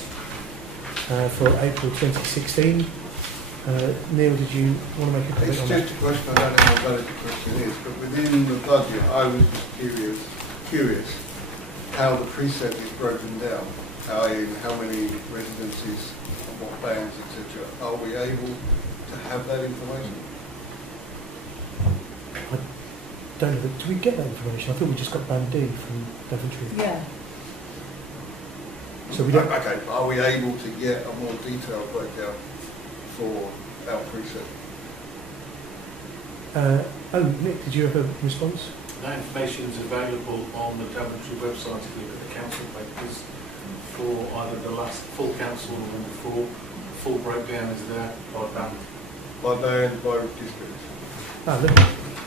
for April 2016. Neil, did you want to make a comment It's on that? just a question, I don't know how valid the question is, but within the budget I was just curious how the preset is broken down, how many residences, what bands, etc. Are we able to have that information? Don't know. Do we get that information? I thought we just got Band D from Daventry. Yeah. So we don't. Okay, are we able to get a more detailed breakdown for our preset? Nick, did you have a response? That information is available on the Daventry website if you look at the council papers for either the last full council or before. The full breakdown is there by band. By band, by district. Lovely.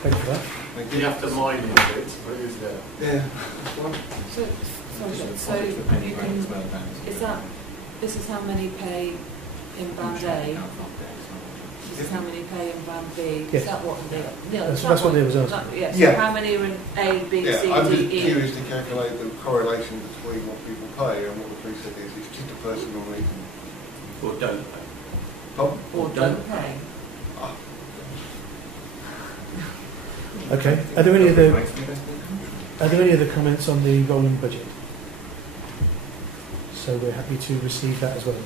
Thank you for that. Thank You have to mine it a bit, but it is there. Yeah, that's one. So you can, this is how many pay in Band A, this is how many pay in Band B, Yes. is that what Neil, That's what Neil was asking. Yeah, so Yeah. how many are in A, B, Yeah, C, I'm just D, E? curious to calculate the correlation between what people pay and what the preset is. It's just a personal reason. Or don't pay. Pardon? Or don't pay. Ah, Okay. Are there any other comments on the rolling budget? So we're happy to receive that as well.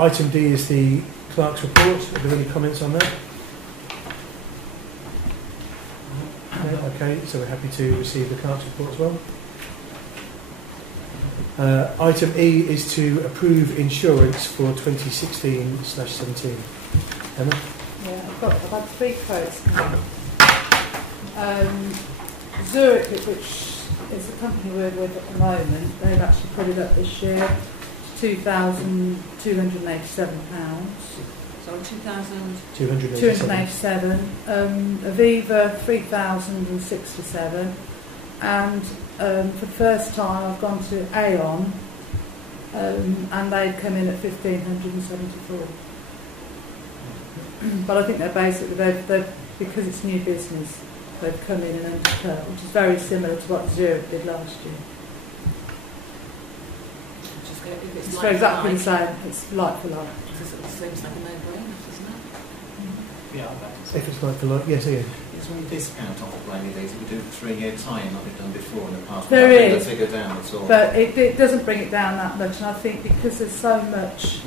Item D is the clerk's report. Are there any comments on that? No? Okay, so we're happy to receive the clerk's report as well. Item E is to approve insurance for 2016/17. Emma? Yeah, I've had 3 quotes now. Zurich, which is the company we're with at the moment, they've actually put it up this year to £2,287. So 2,000. 287. Aviva 3,067, and for the first time I've gone to Aon, and they've come in at 1,574. But I think they're basically they've because it's new business, they've come in and undercut, which is very similar to what Zurich did last year. Just go, if It's like exactly the like, same. It's like for like. it seems like a no-brainer, doesn't it? Yeah, If it's like for like, yes, Ian. Is there any discount off of any of these? We do 3-year tie-in like we've done before in the past. There Bring is. the figure down at all. But it doesn't bring it down that much, and I think because there's so much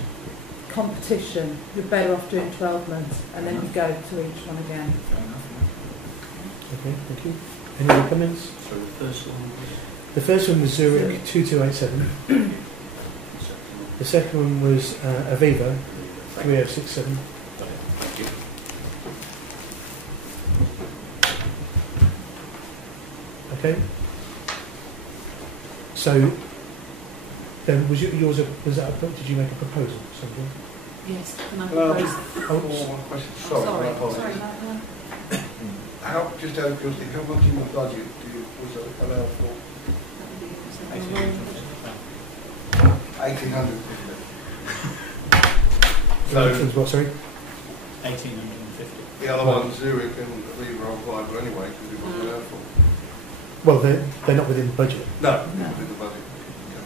competition, you're better off doing 12 months, and then you go to each one again. Fair enough. Okay, thank you. Any other comments? So the first one was... The first one was Zurich 2287. The second one was Aviva 3067. Thank you. Okay. So then was yours? Was that? Did you make a proposal? Something? Yes, can I Well, propose? one question. Oh, Sorry, sorry, my apologies. sorry, no. How, just out of curiosity, how much in the budget was allowed for? 1,850. So what? Sorry. 1,850. The other one, Zurich and Aviva, are viable anyway because it wasn't allowed for. Well, they're not within the budget. No, No. within the budget.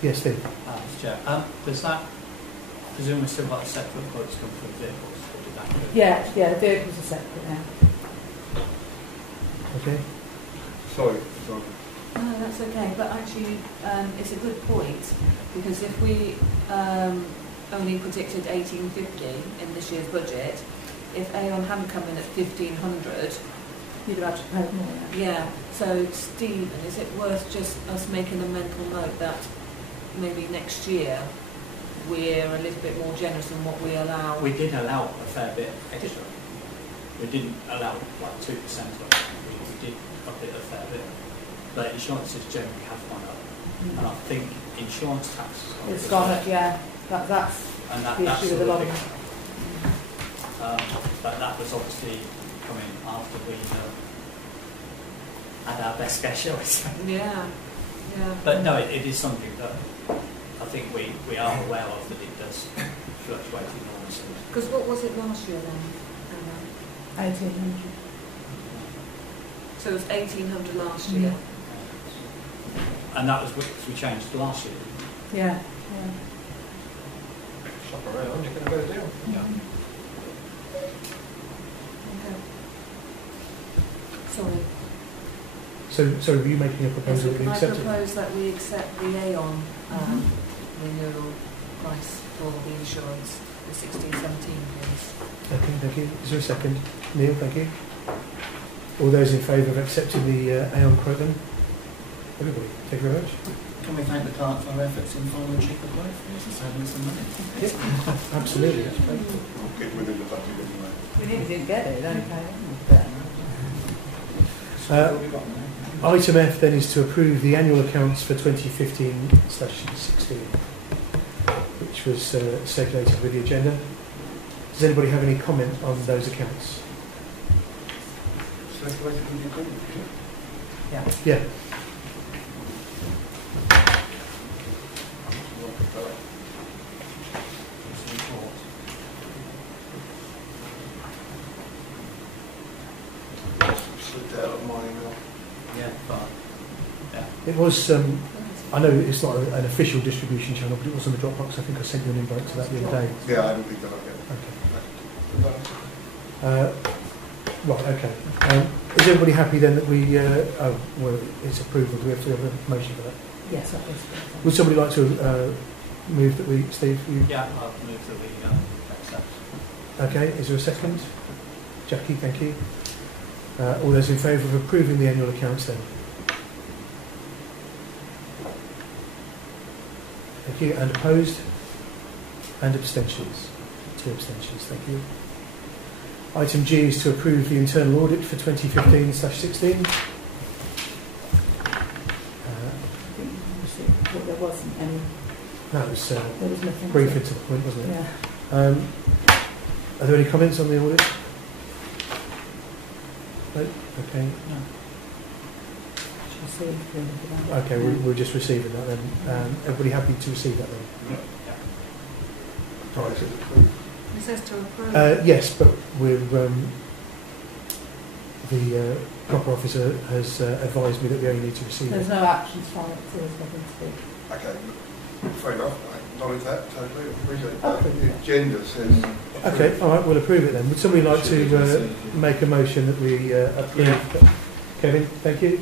Yes, Steve. Mr. Chair, does that presumably still got separate quotes come from vehicles? Or did that go? Yeah, the vehicles are separate now. Okay. Sorry. No, that's okay. But actually, it's a good point because if we only predicted 1,850 in this year's budget, if Aon hadn't come in at 1,500, You'd have actually paid more. yeah. So, Stephen, is it worth just us making a mental note that maybe next year we're a little bit more generous in what we allow? We did allow a fair bit extra. We didn't allow like 2% of it. We did up it a fair bit. But insurances generally have gone up. And I think insurance tax has gone up. It's gone up, yeah. That's And that, the that's issue with the a lot big of one. But that was obviously coming after we had our best guess, shall we say. Yeah. But no, it is something that I think we are aware of, that it does fluctuate enormously. Because what was it last year then? 1,800. So it was 1,800 last year. And that was because we changed last year. Yeah. Shop around, you're going to get a deal. Yeah. Okay. Sorry. So are you making a proposal that we Can I accept it? propose that we accept the Aon renewal price for the insurance, the 1617, please? Okay, thank you. Is there a second? Neil, thank you. All those in favour of accepting the Aon quote then? Everybody, thank you very much. Can we thank the clerk for her efforts in finding a cheaper quote for us and saving us some money? Yeah, absolutely. That's great. We'll get within the budget anyway. We nearly didn't get it, don't we? Item F then is to approve the annual accounts for 2015/16, which was circulated with the agenda. Does anybody have any comment on those accounts? Circulated with the agenda, Yeah. Yeah. slipped out of my email. Yeah, fine. It was, I know it's not an official distribution channel, but it was on the Dropbox. I think I sent you an invite to that the other day. Yeah, I haven't picked that up yet. Okay. Right, okay. Is everybody happy then that we, well, it's approval. Do we have to have a motion for that? Yes, I think Would somebody like to move that we, Steve, you? Yeah, I'll move that we accept. Okay, is there a second? Jackie, thank you. All those in favour of approving the annual accounts then? Thank you. And opposed? And abstentions? 2 abstentions, thank you. Item G is to approve the internal audit for 2015/16. there wasn't any. That was There was nothing. brief and to the point, wasn't it? Yeah. Are there any comments on the audit? No? Okay. No. Should we see if we can do that? Okay, we're just receiving that then. Everybody happy to receive that then? Right. It says to approve. Yes, but we're, the proper officer has advised me that we only need to receive There's it. no actions from it, so there's nothing to do. Okay, fair enough. I acknowledge that totally. Appreciate that. Okay. The agenda says. Okay, all right, we'll approve it then. Would somebody like to make a motion that we approve? Kevin, thank you.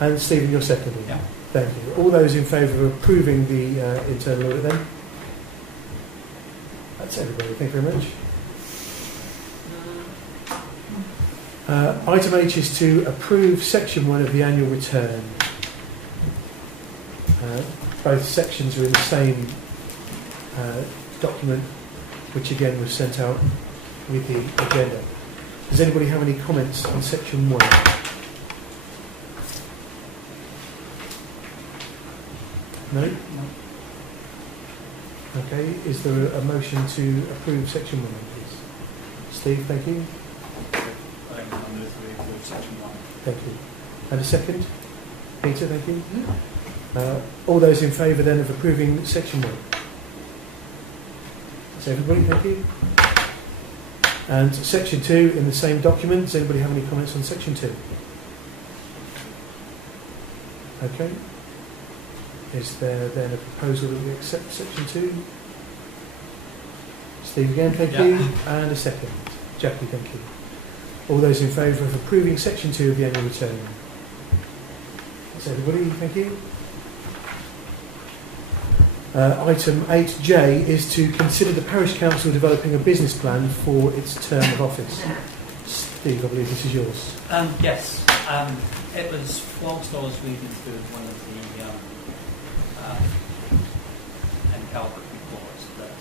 And Stephen, you're seconding. Yeah. Thank you. All those in favour of approving the internal audit then? That's everybody. Thank you very much. Item H is to approve section 1 of the annual return. Both sections are in the same document, which again was sent out with the agenda. Does anybody have any comments on section 1? No? No. Okay, is there a motion to approve section 1, please? Steve, thank you. I think I'll move that we approve section 1. Thank you. And a second? Peter, thank you. All those in favour then of approving section 1? That's everybody, thank you. And section 2 in the same document. Does anybody have any comments on section 2? Okay. Is there then a proposal that we accept section 2? Steve again, thank you. And a second. Jackie, thank you. All those in favour of approving section 2 of the annual return? That's everybody, thank you. Item 8J is to consider the Parish Council developing a business plan for its term of office. Steve, I believe this is yours. Yes. It was whilst I was reading through one of the Calvert reports that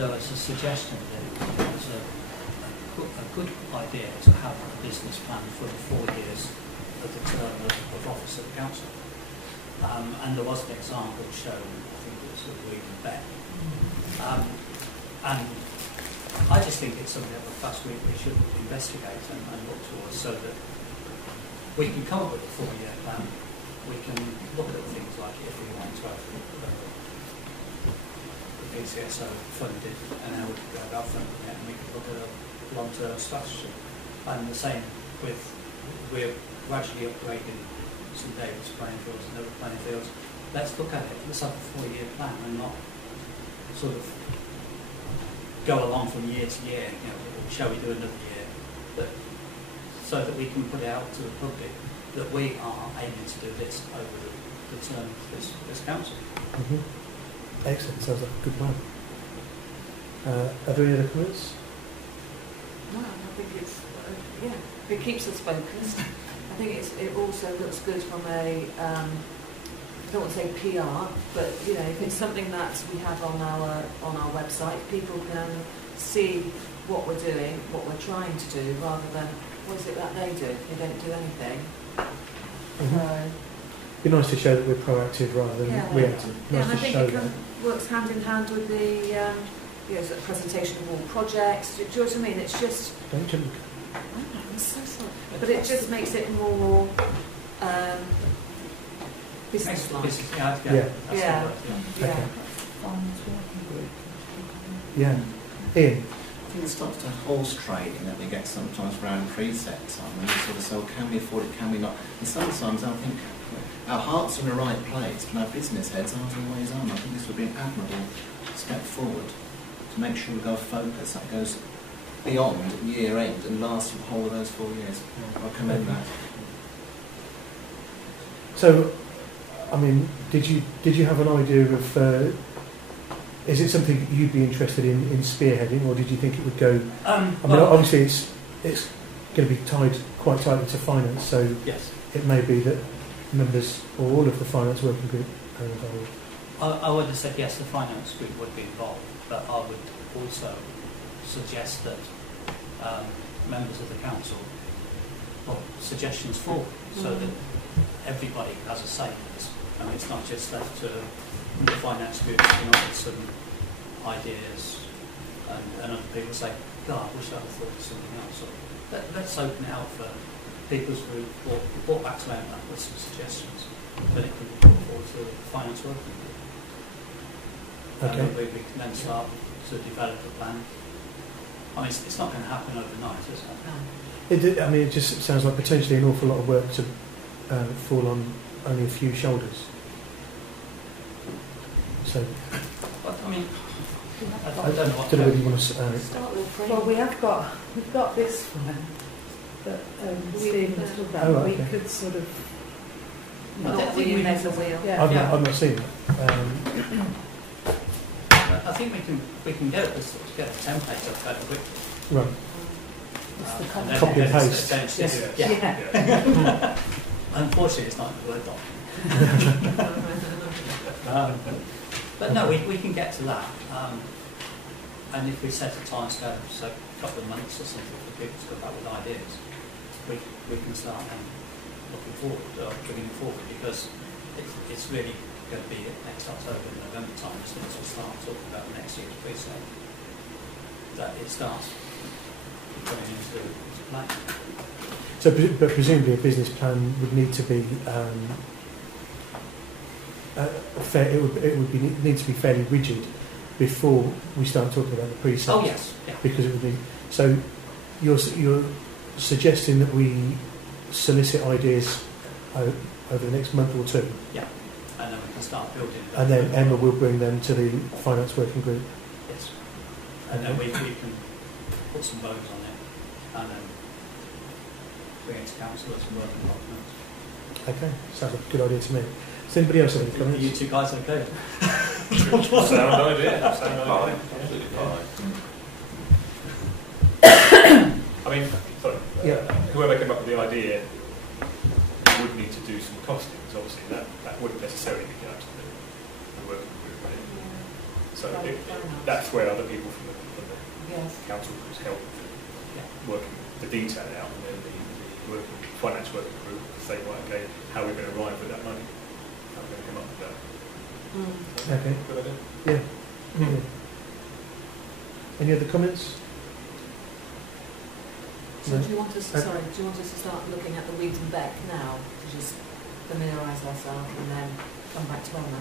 there was a suggestion that it was a good idea to have a business plan for the 4 years of the term of office of the council. And there was an example shown, I think it was with William Beck. And I just think it's something that perhaps we should investigate and look towards so that we can come up with a 4-year plan. We can look at things like if we want to have the PCSO funded and how we can go about funding it, and we can look at a long-term strategy. And the same with, we're gradually upgrading St David's playing fields and other playing fields. Let's look at it. Let's have a 4-year plan and not sort of go along from year to year. You know, shall we do another year? But so that we can put it out to the public that we are aiming to do this over the term of this council. Excellent, sounds like a good plan. Are there any other comments? No, I think it's, it keeps us focused. I think it also looks good from a, I don't want to say PR, but you know, if it's something that we have on our website, people can see what we're doing, what we're trying to do, rather than what is it that they do? They don't do anything. It'd be nice to show that we're proactive rather than reactive. Yeah, Nice and I to think show it that. works hand in hand with the sort of presentation of all projects. Do you know what I mean? It's just. Don't jump. I'm so sorry. But it just makes it more business-like. Yeah. Yeah. Okay. Yeah. Ian. I think it starts to horse trading that we get sometimes around preset time, and we sort of say, well, can we afford it, can we not? And sometimes I think our hearts are in the right place, but our business heads aren't always on. I think this would be an admirable step forward to make sure we've got a focus that goes beyond year end and lasts for the whole of those 4 years. I commend that. So, I mean, did you have an idea of? Is it something you'd be interested in spearheading, or did you think it would go? Obviously, it's going to be tied quite tightly to finance, so yes, it may be that members or all of the finance working group are involved. I would have said yes, the finance group would be involved, but I would also suggest that members of the council put suggestions forward so that everybody has a say in this. I mean, it's not just left to the finance group to come up with some ideas and other people say, God, I wish I'd have thought of something else. So let's open it out for people's group or report back to them with some suggestions that it could be put forward to the finance working group. Okay. And then we can then start to develop a plan. I mean, it's not going to happen overnight, is it? It just sounds like potentially an awful lot of work to fall on only a few shoulders. So, But, I mean, I don't know what. Don't know whether you want to. Start with Well, we've got this one that Stephen was talking about. Oh, right, okay. We could sort of. I think we reinvent the wheel. Yeah. I've not seen it. I think we can get a template up fairly quickly. Right. It's the And then copy and it's- paste. it's- Yeah. Unfortunately, it's not in the Word document. But no, we can get to that. And if we set a time scale, so a couple of months or something for people to come back with ideas, we can start then looking forward, bringing it forward, because it's really going to be next October, November time, as soon as we start talking about next year's preset, that it starts coming into play. So, but presumably a business plan would need to be fair. It would need to be fairly rigid before we start talking about the preset. Oh yes, yeah. Because it would be. So, you're suggesting that we solicit ideas over the next month or two. Yeah, and then we can start building. And then Emma will bring them to the finance working group. Yes, and then we can put some bones on it, and then bring it to council as a working document. Okay, sounds like a good idea to me. Does anybody else have any comments? You two guys okay? Sound idea. Absolutely fine. I mean, sorry. Yeah. Whoever came up with the idea would need to do some costings. Obviously, that wouldn't necessarily be down to the working group. Right? So that's where other people from the council could help working the detail out, and then the finance working group say, right, okay, how are we going to arrive at that money? How are we going to come up with that? Okay. Good idea? Yeah. Yeah. Any other comments? So No. do you want us to start looking at the weeds and beck now, to just familiarise ourselves and then come back to Emma?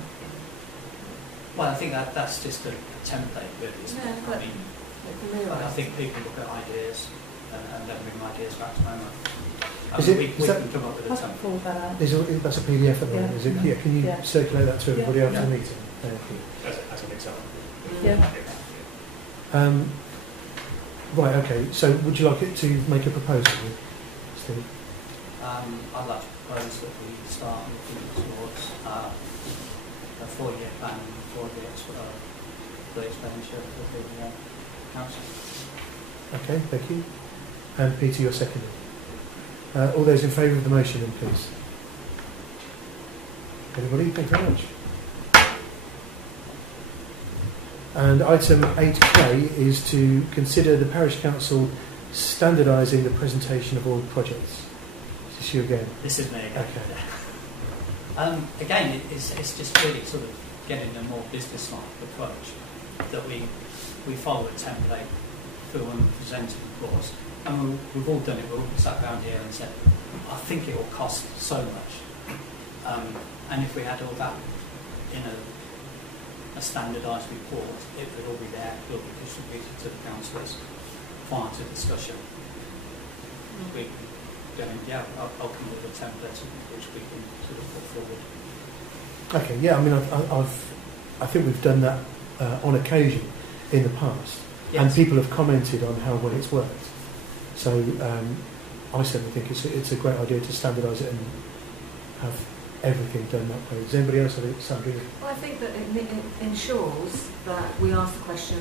Well, I think that's just a template, really, isn't it? But I mean, familiarise. I think people look at ideas and then bring ideas back to Emma. Is We it- is can that- come up with a I can template. pull that out. That's a PDF at the moment, is it? Yeah. Can you circulate that to everybody after the meeting? Thank you. As an example. Yeah. Right. Okay. So, would you like it to make a proposal, Steve? I'd like to propose that we start looking towards a 4-year plan for the expenditure of the council. Okay, thank you. And Peter, you're seconding. All those in favour of the motion then, please. Everybody, thank you very much. And item 8K is to consider the Parish Council standardising the presentation of all projects. Is this you again? This is me again. Okay. Again, it's just really sort of getting a more business-like approach, that we follow a template for when we're presenting, of course. And we've all done it. We've all sat around here and said, I think it will cost so much. And if we had all that in a standardised report, it would all be there, it would be distributed to the councillors prior to discussion. We going, yeah, I'll come up with a template which we can sort of put forward. Okay, yeah, I mean, I think we've done that on occasion in the past, Yes. and people have commented on how well it's worked. So I certainly think it's a great idea to standardise it and have everything done that way. Does anybody else have something? Well, I think that it ensures that we ask the question,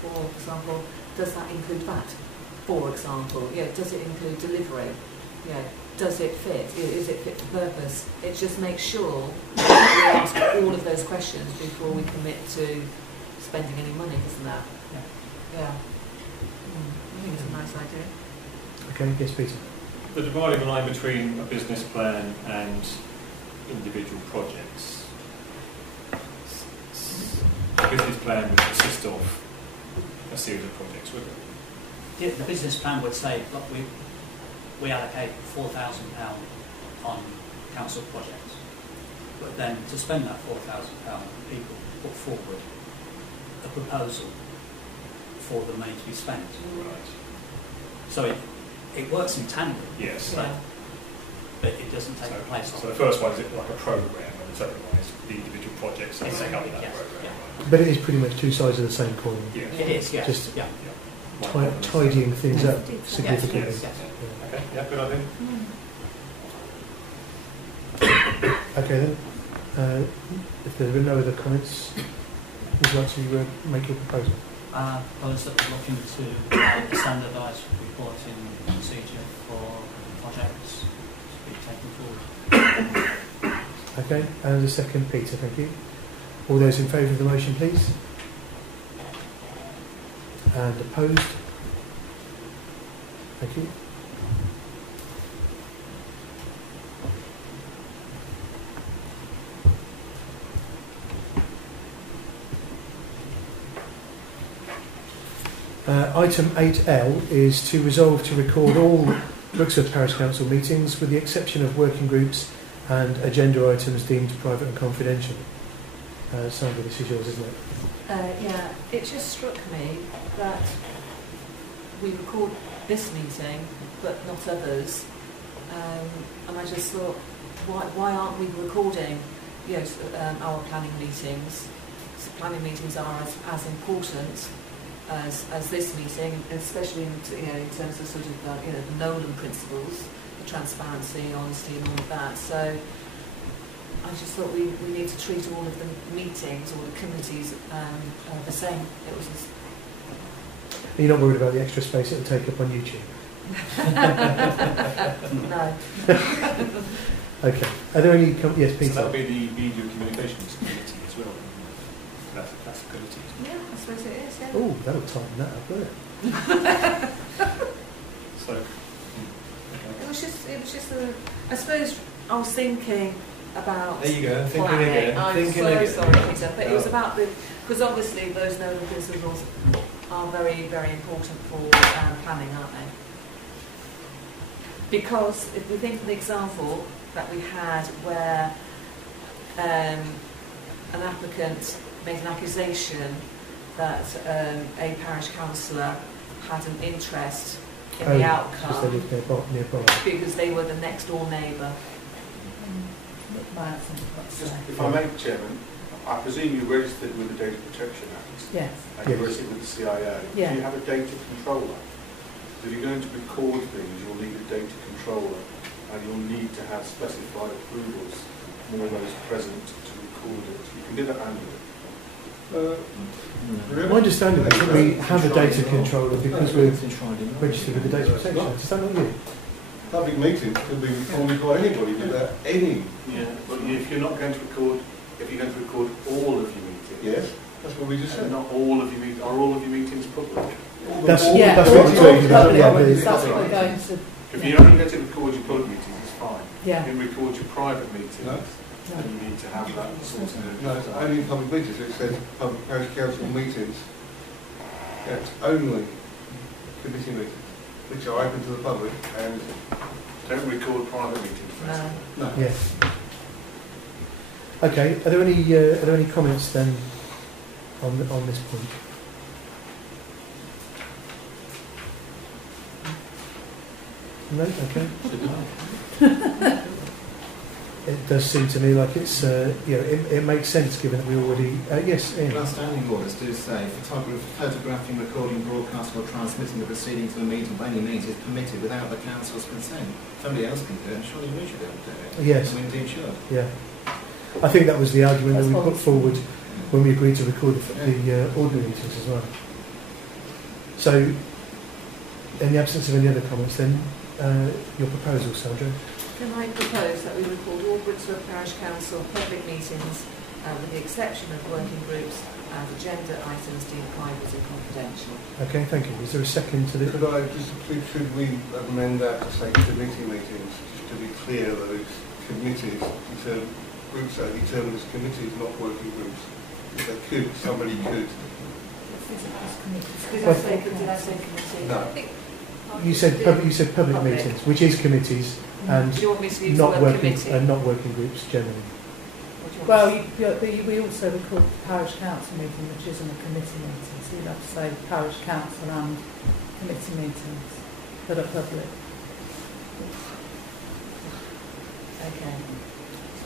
for example, does that include VAT? For example, does it include delivery? Does it fit? Is it fit for purpose? It just makes sure that we ask all of those questions before we commit to spending any money, doesn't that? Yeah. I think it's a nice idea. Okay, yes, Peter. The dividing line between a business plan and individual projects. A business plan would consist of a series of projects, wouldn't it? The business plan would say, look, we allocate £4,000 on council projects, but then to spend that £4,000, people put forward a proposal for the money to be spent. Right. So it works in tandem. Yes. But it doesn't take the place of. So the first one is like a programme, and the second one is the individual projects that make up that Yes, programme. yeah. But it is pretty much two sides of the same coin. Yeah. It is, yes. Just yeah. Tidying things up significantly. Yes, yes. Yeah. Okay, yeah, good idea. Okay then, if there are no other comments, would you like to make your proposal? Propose that we're looking to a standardised reporting procedure for projects to be taken forward. Okay, and a second, Peter, thank you. All those in favour of the motion, please. And opposed? Thank you. Item 8L is to resolve to record all Brixworth Parish Council meetings with the exception of working groups and agenda items deemed private and confidential. Sandra, this is yours, isn't it? Yeah, it just struck me that we record this meeting but not others, and I just thought, why aren't we recording our planning meetings? So planning meetings are as important as this meeting, especially in terms of sort of the Nolan principles, the transparency, honesty, and all of that. So I just thought we need to treat all of the meetings or the committees the same. It was. Are you not worried about the extra space it will take up on YouTube? No. Okay. Are there any? Yes, Peter. So that would be the media communications committee as well. That's a committee. Yeah, I suppose it is. Yeah. Oh, that'll tighten that up, won't it? So. It was just I suppose I was thinking about There you go, thinking planning. again, I'm thinking so again. sorry, Peter, but it was about because obviously those Nolan principles are very, very important for planning, aren't they? Because if we think of the example that we had where an applicant made an accusation that a parish councillor had an interest in the Because they outcome live nearby. because they were the next door neighbour. Just, if I may, Chairman, I presume you registered with the Data Protection Act Yes. and you Yes. registered with the CIA. Yeah. Do you have a data controller? If you're going to record things, you'll need a data controller and you'll need to have specified approvals from all those present to record it. You can do that annually. My understanding is that we have a data controller because we're registered with the data protection. Is that not you? Public meetings can be recorded by anybody without any. Yeah, but if you're not going to record, if you're going to record all of your meetings. Yes, that's what we just said. Not all of your meetings. Are all of your meetings public? That's what all we're talking about. public, Yeah, that's what we're going to. If you're only going to record your public meetings, it's fine. Yeah. You can record your private meetings. No. Then you need to have that sorted out. No, it's only in public meetings. It says public parish council meetings. Yeah, it's only committee meetings, which are open to the public and Don't record private meetings. for No. instance. Yes. Okay. Are there any comments then on this point? No. Okay. It does seem to me like it's it makes sense given that we already yes. Ian. Our standing orders do say photographing, recording, broadcasting or transmitting the proceedings of a meeting by any means is permitted without the council's consent. If somebody else can do it, surely we should be able to do it. Yes. And we indeed should. Yeah. I think that was the argument that we put forward when we agreed to record the ordinary meetings as well. So, in the absence of any other comments, then your proposal, Sandra. Can I propose that we record all Brixworth Parish Council public meetings with the exception of working groups and agenda items deemed private and confidential? Okay, thank you. Is there a second to this? should we amend that to say committee meetings, just to be clear that it's committees, groups that are determined as committees, not working groups. Somebody could. Did I say committee? No. You said public meetings, which is committees and Do you want me to use not the word working committee? not working groups generally. Well, we also record the parish council meeting, which isn't a committee meeting, so you'd have to say parish council and committee meetings that are public. Okay.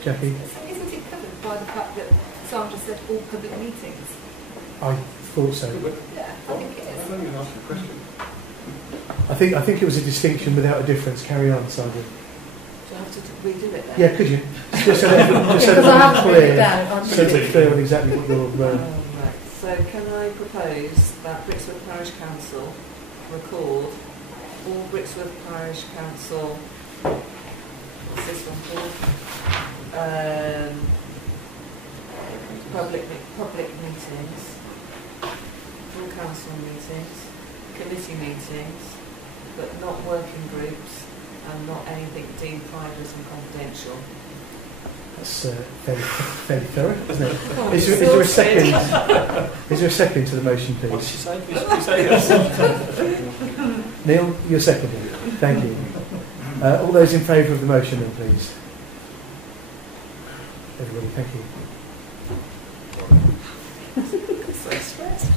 Jackie, Isn't it covered by the fact that Sandra said all public meetings? I thought so. Yeah, I think it I is. don't even ask the question. I think it was a distinction without a difference. Carry on, Sandra. Do I have to redo it then? Yeah, could you? Just so that Because I haven't written it clear, down. so that it's clear on exactly what you're. Right. So can I propose that Brixworth Parish Council record all Brixworth Parish Council, what's this one called? Public meetings, full council meetings, committee meetings, but not working groups and not anything deemed private and confidential. That's fairly thorough, isn't it? Oh, Is it's there a sorted. second? Is there a second to the motion, What did please? she say? Can you say yes? Neil, you're seconding. Thank you. All those in favour of the motion, then, please. Everybody, thank you. So stressed.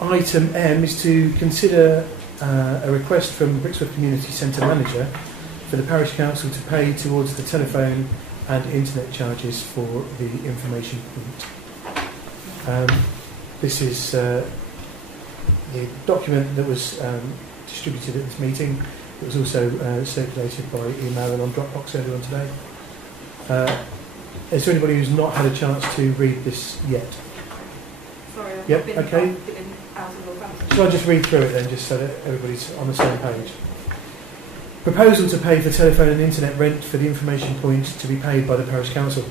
Item M is to consider a request from Brixworth Community Centre Manager for the Parish Council to pay towards the telephone and internet charges for the information point. This is the document that was distributed at this meeting. It was also circulated by email and on Dropbox earlier on today. Is there anybody who's not had a chance to read this yet? Sorry, I've Yep, been, okay. I've been out of Northampton. Shall I just read through it then, just so that everybody's on the same page? Proposal to pay for telephone and internet rent for the information point to be paid by the Parish Council.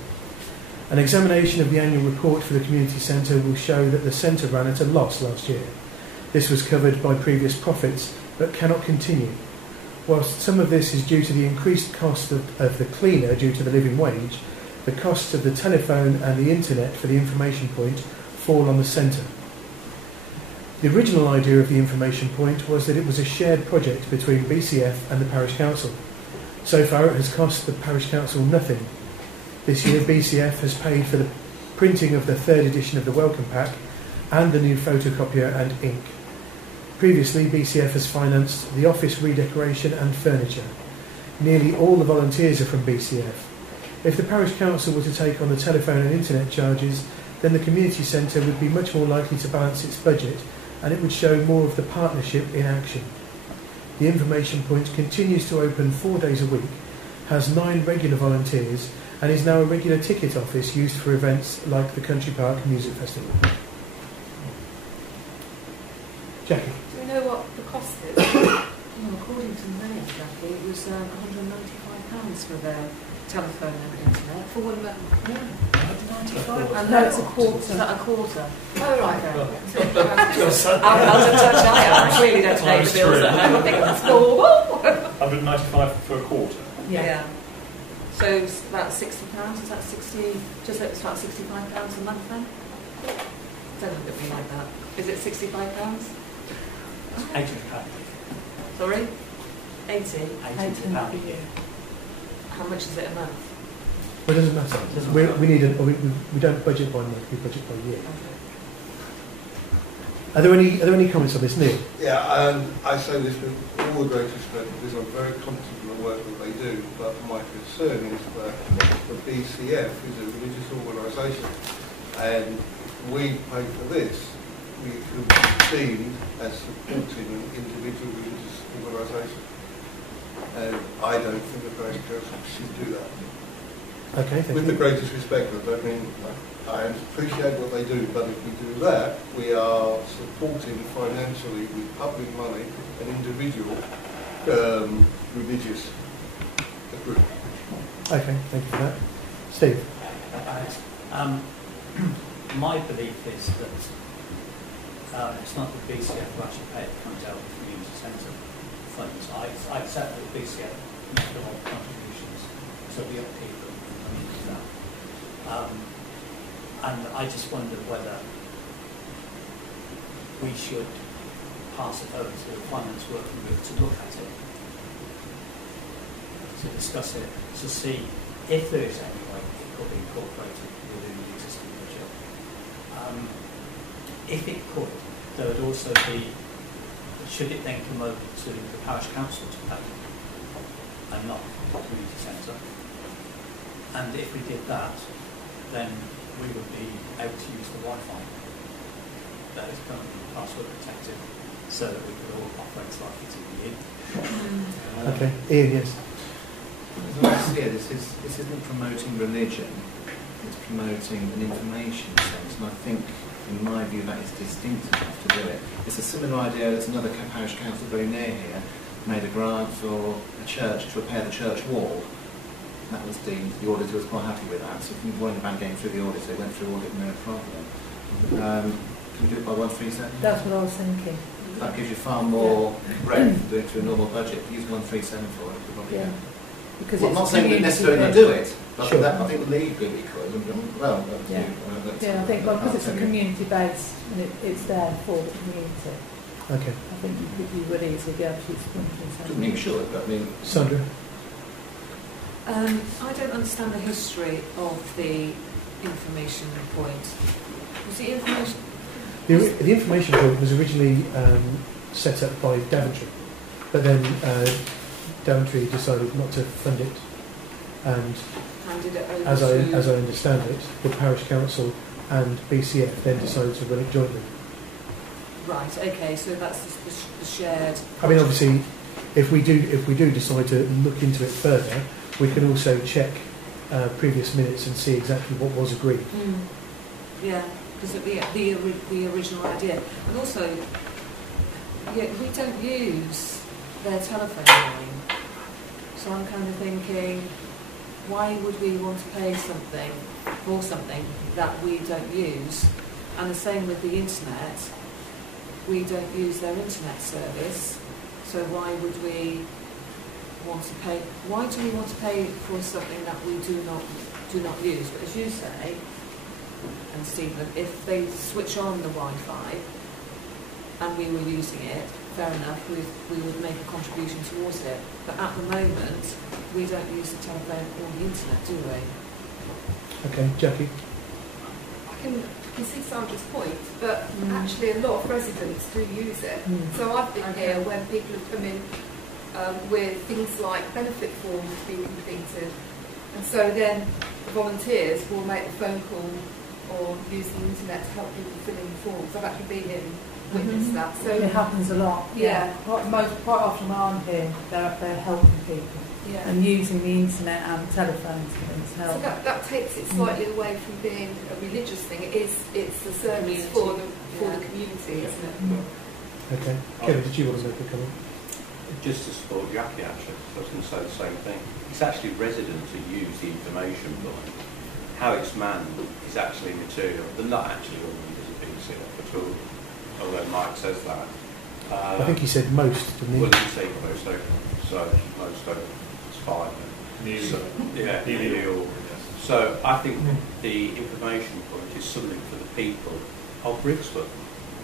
An examination of the annual report for the community centre will show that the centre ran at a loss last year. This was covered by previous profits, but cannot continue. Whilst some of this is due to the increased cost of the cleaner due to the living wage, the costs of the telephone and the internet for the information point fall on the centre. The original idea of the information point was that it was a shared project between BCF and the Parish Council. So far it has cost the Parish Council nothing. This year BCF has paid for the printing of the third edition of the Welcome Pack and the new photocopier and ink. Previously BCF has financed the office redecoration and furniture. Nearly all the volunteers are from BCF. If the Parish Council were to take on the telephone and internet charges, then the community centre would be much more likely to balance its budget and it would show more of the partnership in action. The information point continues to open 4 days a week, has 9 regular volunteers, and is now a regular ticket office used for events like the Country Park Music Festival. Jackie? Do we know what the cost is? Well, according to May, Jackie, it was £195 for their telephone and internet. For 1 month? Yeah, 95. And No, it's a Is quarter. that a quarter? Oh, right. I'm out of touch, I am. I really don't pay the bills at home. I think that's normal. 195 for a quarter. Yeah. So it's about £60. Is that 60? Just it's about £65 a month then? Don't look at me like that. Is it £65? £80. Sorry? 80? £80 a year. How much is it a month? Well, it doesn't matter. Doesn't We, matter. we need we don't budget by month, we budget by year. Are there any comments on this, Neil? Yeah, I say this with all the greatest respect because I'm very confident in the work that they do, but my concern is that the BCF is a religious organisation, and if we pay for this, we could be seen as supporting an individual religious organisation. And I don't think the parish council should do that. Okay, thank With you. the greatest respect, I don't mean, I appreciate what they do, but if we do that, we are supporting financially with public money an individual religious group. Okay, thank you for that. Steve? My belief is that it's not the BCF who actually pay it, comes out of the community centre funds. I accept that the BCF make a lot of contributions to the upkeep of the community now. And I just wondered whether we should pass it over to the finance working group to look at it, to discuss it, to see if there is any way it could be incorporated within the existing budget. If it could, there would also be, should it then come over to the parish council to pay and not the community centre? And if we did that, then we would be able to use the Wi-Fi that is currently password protected so that we could all operate like it's in the Okay, Ian, yes. This isn't promoting religion, it's promoting an information sense, and I think, in my view, that is distinct enough to do it. It's a similar idea that another parish council very near here made a grant for a church to repair the church wall. That was deemed, the auditor was quite happy with that, so if you weren't about getting through the audit, they went through audit no problem. Can we do it by 137? That's what I was thinking. That gives you far more breadth than doing it through a normal budget. Use 137 for it, probably. Yeah. Because Well, I'm not it's saying we community necessarily based. do it, but Sure. that, I think legally we could. Well, Yeah. Yeah, I think because it's a community based and it's there for the community. Okay. I think you would easily be able to use Doesn't mean you should, but I mean... Sandra? I don't understand the history of the information point. Was the information... The information point was originally set up by Daventry, but then Daventry decided not to fund it, and handed it over as to... I understand it, the parish council and BCF then decided to run it jointly. Right, okay, so that's the shared... I mean, obviously, if we do decide to look into it further, we can also check previous minutes and see exactly what was agreed. Yeah, because of the original idea. And also, yeah, we don't use their telephone line. So I'm kind of thinking, why would we want to pay something for something that we don't use? And the same with the internet. We don't use their internet service, so why would we want to pay? Why do we want to pay for something that we do not use? But as you say, and Stephen, if they switch on the Wi-Fi and we were using it, fair enough, we would make a contribution towards it. But at the moment, we don't use the telephone or the internet, do we? Okay, Jackie? I can see Sandra's point, but actually a lot of residents do use it. So I've been here when people have come in with things like benefit forms being completed, and so then the volunteers will make a phone call or use the internet to help people fill in the forms. I've actually been in witnessed that. So It happens a lot. Yeah. Quite often when I'm here, they're helping people yeah. and using the internet and telephones to help. So that takes it slightly away from being a religious thing. It's a service for the community, isn't it? Okay. Kevin, did you want to make a comment? Just to support Jackie, actually, I was going to say the same thing. It's actually residents who use the information point. How it's manned is actually material. They're not actually all members of BCF at all, although Mike says that. I think he said most, didn't he? Well, he said most open, so most open. It's fine. Nearly. So, yeah, nearly all. So I think the information point is something for the people of Brixworth.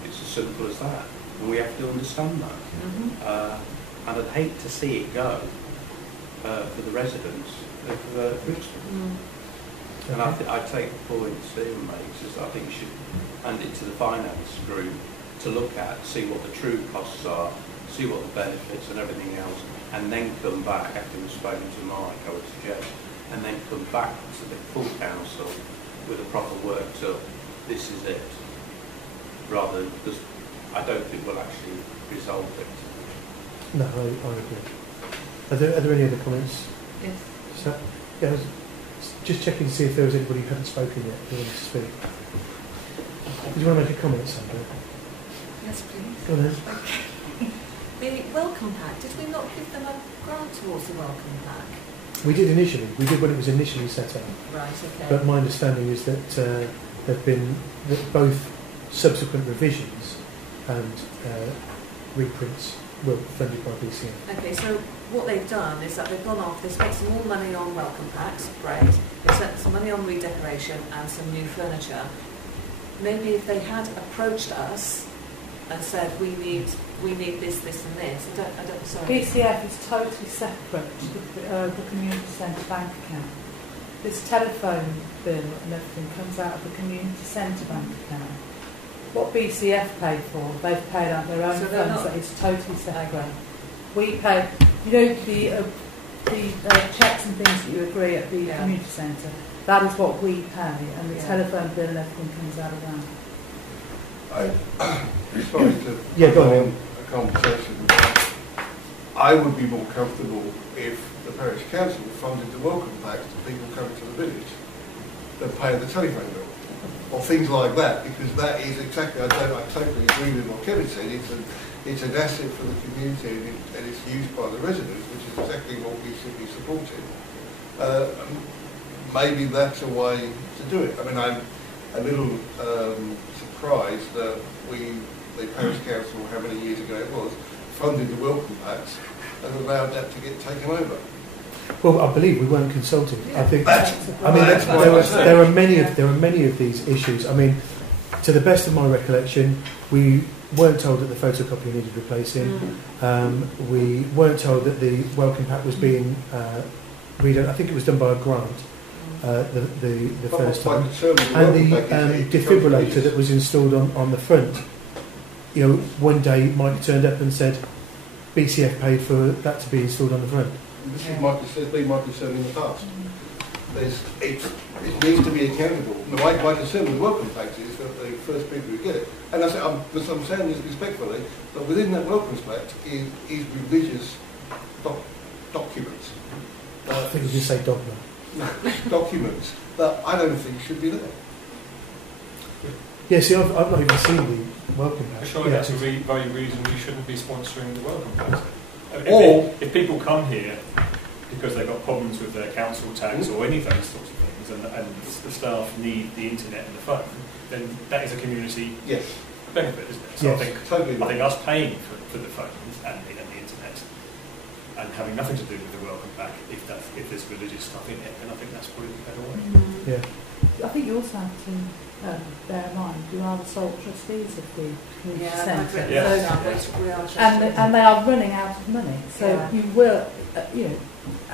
It's as simple as that. And we have to understand that. And I'd hate to see it go for the residents of Brixworth. And I take the point Stephen makes, is I think you should hand it to the finance group to look at, see what the true costs are, see what the benefits and everything else, and then come back after we've spoken to Mike, I would suggest, and then come back to the full council with a proper worked up, this is it, rather than, because I don't think we'll actually resolve it. No, I agree. Are there any other comments? Yes. So, yeah, I was just checking to see if there was anybody who hadn't spoken yet who wanted to speak. Did you want to make a comment, Sandra? Yes, please. Go ahead. The welcome pack, did we not give them a grant towards the welcome pack? We did initially. We did when it was initially set up. Right, okay. But my understanding is that there have been both subsequent revisions and reprints were funded by BCM. Okay, so what they've done is that they've gone off, they've spent some more money on welcome packs, great. They've spent some money on redecoration and some new furniture. Maybe if they had approached us and said, we need this, this and this, sorry. BCF is totally separate to the community centre bank account. This telephone bill and everything comes out of the community centre bank account. What BCF paid for, they've paid out their own funds, that is totally separate. We pay, you know, the checks and things that you agree at the community centre, that is what we pay, and the telephone bill and everything comes out of that. Sorry to go on. A conversation. I would be more comfortable if the parish council funded the welcome packs to people coming to the village than pay the telephone bill, or things like that, because that is exactly, I totally agree with what Kevin said, it's an asset for the community and it's used by the residents, which is exactly what we should be supporting. Maybe that's a way to do it. I mean, I'm a little surprised that the parish council, how many years ago it was, funded the welcome packs and allowed that to get taken over. Well, I believe we weren't consulted. I think. There are many of these issues. I mean, to the best of my recollection, we weren't told that the photocopy needed replacing. We weren't told that the welcome pack was being redone. I think it was done by a grant the first time. And the defibrillator that was installed on the front. You know, one day Mike turned up and said, BCF paid for that to be installed on the front. This is my concern in the past. It needs to be accountable. My concern with welcome packs is that the first people who get it, and I'm saying this respectfully, but within that welcome pack is religious documents. I think you just say dogma. Documents that I don't think should be there. Yeah, see, I've not even seen the welcome pack. Surely that's a very reason we shouldn't be sponsoring the welcome packs. If people come here because they've got problems with their council tax or any of those sorts of things, and the staff need the internet and the phone, then that is a community benefit, isn't it? So yes, I think us paying for the phones and the internet and having nothing to do with the welcome pack, if there's religious stuff in it, then I think that's probably the better way. Yeah. I think you also have to bear in mind you are the sole trustees of the community centre. And they are running out of money, so you will,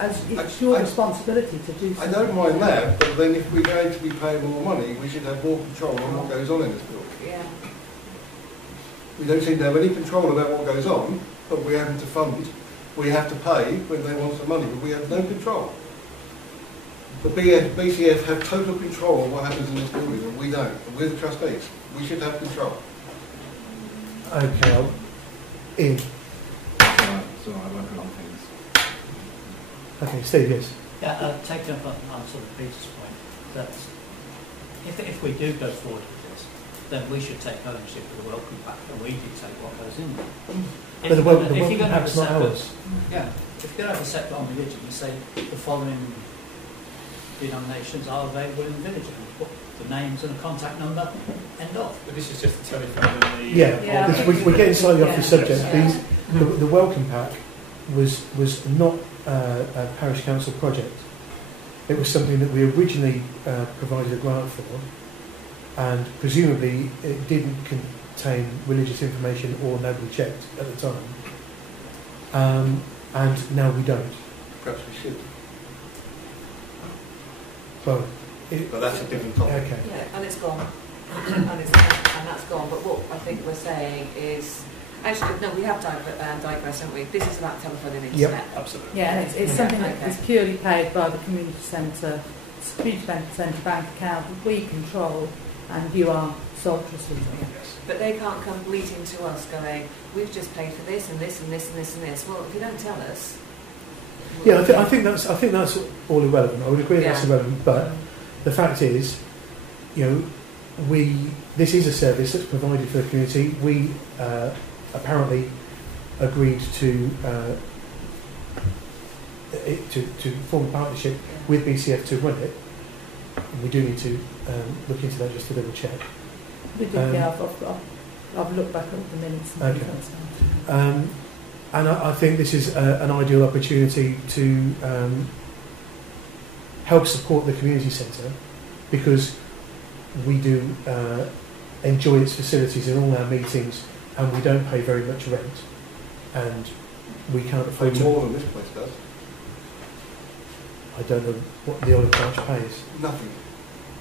it's your responsibility to do something. I don't mind that, but then if we're going to be paying more money, we should have more control on what goes on in this building. Yeah. We don't seem to have any control about what goes on, but we're having to fund. We have to pay when they want some money, but we have no control. The BCF have total control of what happens in this building, and we don't. And we're the trustees. We should have control. Okay, Ian. So I work along things. Okay, Steve, yes. Yeah, taking up on sort of Peter's point, that if we do go forward with this, then we should take ownership of the welcome pack and we dictate what goes in there. But the welcome pack's not ours. Yeah, if you're going to have a separate on religion, you say the following denominations are available in the village, and put the names and a contact number, end of. But this is just the telephone and the... Yeah, we're getting slightly off the subject. The welcome pack was not a parish council project. It was something that we originally provided a grant for, and presumably it didn't contain religious information or nobody checked at the time. And now we don't. Perhaps we should. Well, but that's a different topic. Okay. Yeah, and it's gone. and that's gone. But what I think we're saying is, actually, no, we have digressed, haven't we? This is about telephone and internet. Yep, absolutely. Yeah, and it's something that Okay. is purely paid by the community centre bank account that we control, and you are sole trustee. But they can't come bleating to us going, we've just paid for this and this and this and this and this. Well, if you don't tell us... Yeah, I think that's all irrelevant. I would agree that's irrelevant, but the fact is, this is a service that's provided for the community. We apparently agreed to form a partnership with BCF to run it, and we do need to look into that just to double check. We did, I've looked back at the minutes. And and I think this is an ideal opportunity to help support the community centre, because we do enjoy its facilities in all our meetings, and we don't pay very much rent, and we can't afford to... more than this place does. I don't know what the Olive Branch pays. Nothing.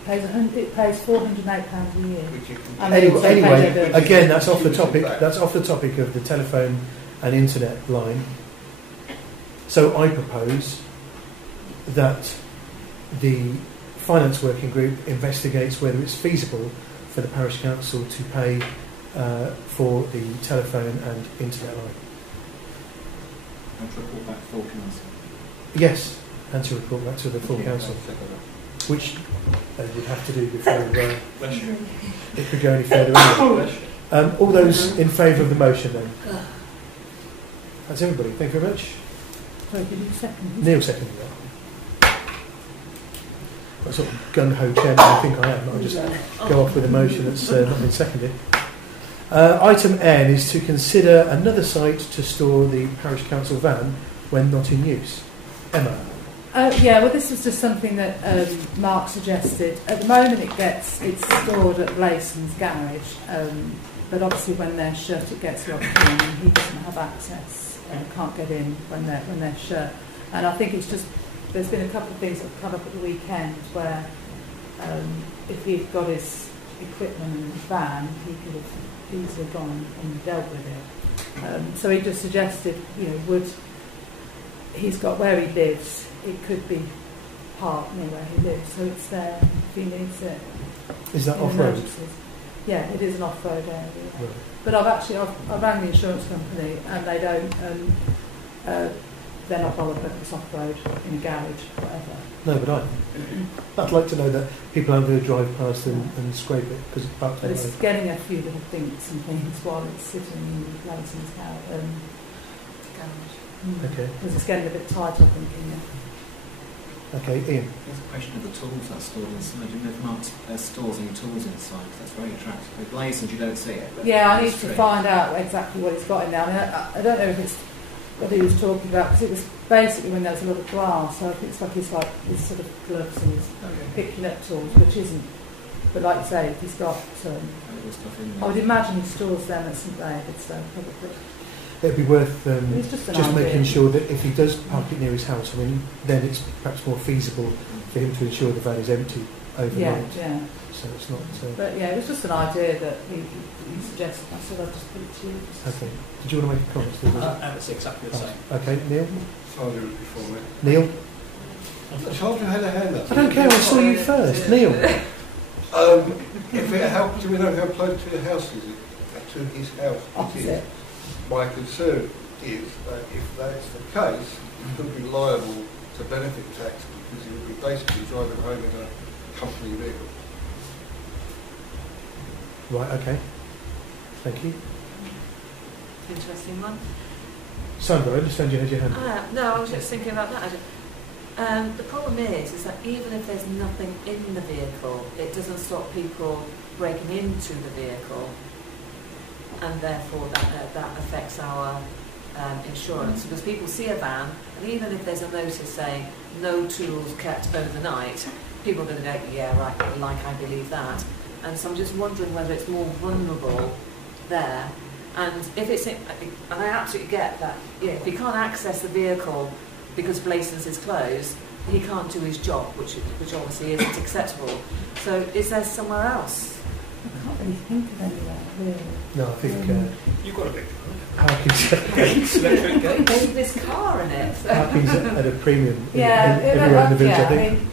It pays £408 a year. Which you can And they also pay Anyway, their- again, that's off the topic. That's off the topic of the telephone and internet line. So I propose that the finance working group investigates whether it's feasible for the parish council to pay for the telephone and internet line. And to report back to full council. Yes, and to report back to the full council, which they would have to do before Bless you. it could go any further. Anyway. Bless you. All those in favour of the motion then? That's everybody. Thank you very much. Sorry, did you second? Neil seconded that. What sort of gung-ho chairman I think I am. I'll just go off with a motion that's not been seconded. Item N is to consider another site to store the parish council van when not in use. Emma. Well, this was just something that Mark suggested. At the moment, it's stored at Blaison's garage, but obviously when they're shut, it gets locked in, and he doesn't have access and can't get in when they're shut. And I think it's just there's been a couple of things that have come up at the weekend where if he'd got his equipment in his van, he could have easily gone and dealt with it. So he just suggested, he's got where he lives. It could be parked near where he lives, so it's there if he needs it. Is that in off-road? emergencies. Yeah, it is an off-road area. Right. But I rang the insurance company, and they don't. They're not bothered whether it's off-road, in a garage, whatever. No, but I'd like to know that people aren't going to drive past and scrape it because it's parked on But the it's road. getting a few little dinks and things while it's sitting in Blaison's house. Garage. Okay. Because it's getting a bit tight, I think, in there. Okay, Ian. There's a question of the tools that's stored inside. You know, if Mark's stores any tools inside, that's very attractive. With Blaison's, you don't see it. But Yeah, I need it's to true. find out exactly what he's got in there. I mean, I don't know if it's what he was talking about, because it was basically when there was a lot of grass, so I think it's like his sort of gloves and his picking up tools, which isn't. But like you say, he's got. Valuable stuff in there. I would imagine he stores them at St David's, so probably. It'd be worth It's just an just idea. making sure that if he does park it near his house, then it's perhaps more feasible for him to ensure the van is empty overnight. Yeah. So it's not. But yeah, it was just an idea that he suggested. I said I'd just put it to you. Okay. Did you want to make a comment, Steve? It's exactly the same. Okay, Neil. Sandra was before me. Neil. Sandra had her hand up. I don't care. I saw you first, Neil. If it helps, do we know how close to the house is it? to his house. It is. My concern is that if that's the case, he could be liable to benefit tax because he would be basically driving home in a company vehicle. Right, okay. Thank you. Interesting one. Sandra, I understand you had your hand. No, I was just thinking about that. The problem is that even if there's nothing in the vehicle, it doesn't stop people breaking into the vehicle, and therefore that affects our insurance. Because people see a van, and even if there's a notice saying no tools kept overnight, people are going to go, yeah, right, like I believe that. And so I'm just wondering whether it's more vulnerable there. And if it's, and I absolutely get that, if he can't access the vehicle because Blason's is closed, he can't do his job, which obviously isn't acceptable. So is there somewhere else? I can't really think of anywhere, really. No, I think You've got a big parking's Electric gate. There's this car in it. parking's at a premium Yeah, everywhere in the village, I I think. mean,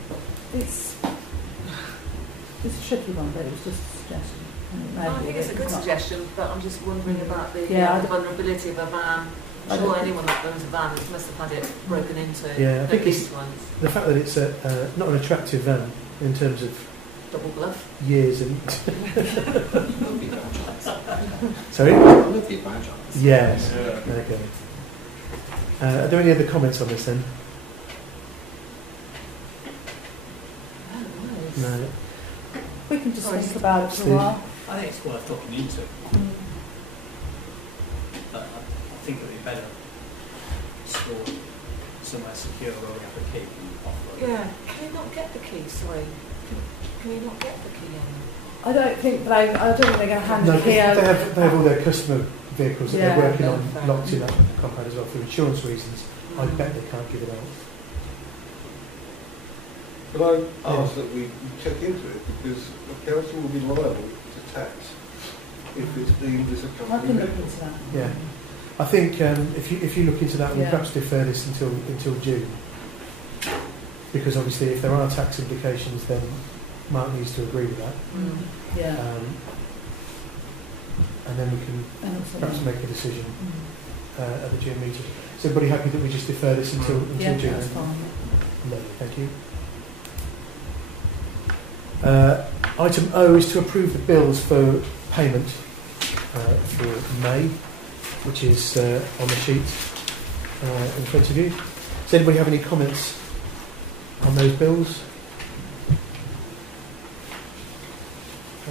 it's a tricky one, but it was just a suggestion. I think it's a good suggestion, but I'm just wondering about the vulnerability of a van. I'm sure anyone that owns a van must have had it broken into. Yeah, I think it's ones. the fact that it's not an attractive van in terms of Double bluff. years and Lovely franchise. sorry. Lovely franchise. Yes. Yeah. Okay. Are there any other comments on this then? No. We can just think about it for Steve? a while. I think it's worth looking into. But I think it would be better stored somewhere secure where we have the key and offload. Yeah. Can you not get the key? Sorry. Can you not get the key in? I don't think they're going to hand No, the key they over. have all their customer vehicles that Yeah. they're working on Fair. locked in that compound as well for insurance reasons. I bet they can't give it out. But I ask that we check into it because the council will be liable to tax if it's deemed as a I company can look vehicle. into that. Yeah. I think if you look into that, we'll Yeah. perhaps defer this until June, because obviously if there are tax implications, then Mark needs to agree with that, Yeah. and then we can And also- perhaps make a decision at the June meeting. Is everybody happy that we just defer this until Yeah, June? that's fine. Lovely, thank you. Item O is to approve the bills for payment for May, which is on the sheet in front of you. Does anybody have any comments on those bills?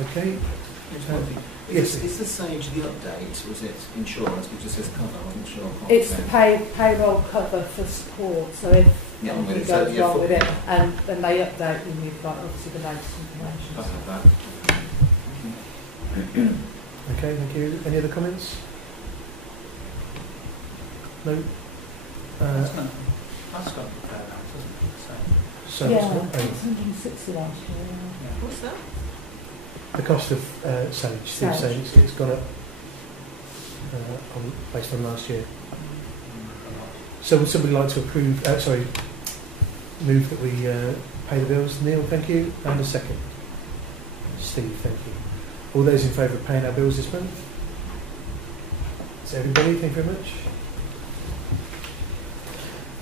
Okay. Yes. Is the Sage the update, or is it insurance, which just says cover? I wasn't sure. It's the payroll cover for support, so if Yeah, I'm with anything it. So, goes yeah, wrong with it, and then they update when you've got obviously the latest I information. have that. Okay, thank you. Any other comments? No? That's got to be fair now, doesn't it? So, So Yeah, it's not paid. it's 160 last year. yeah. What's that? The cost of Sage, Steve's saying it's gone up based on last year. So would somebody like to approve, move that we pay the bills? Neil, thank you. And a second. Steve, thank you. All those in favour of paying our bills this month? That's everybody, thank you very much.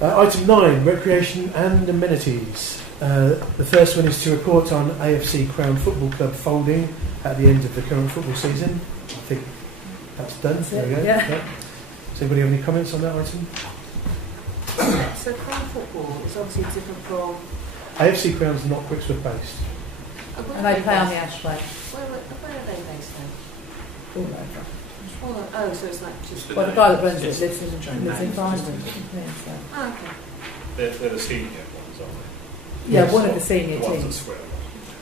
Item 9, recreation and amenities. The first one is to report on AFC Crown Football Club folding at the end of the current football season. I think that's done. That's There we it, go. yeah. Does anybody have any comments on that item? So Crown Football is obviously different from... AFC Crown's not Brixworth based. And they play on the Ashway. Where are they based then? All over. Oh, so it's like just... Well, the guy that runs it It's lives in Joan Vineland. Mays, So. Oh, okay. They're the senior ones, aren't they? Yeah, Yes. one of the senior The ones that teams. swear.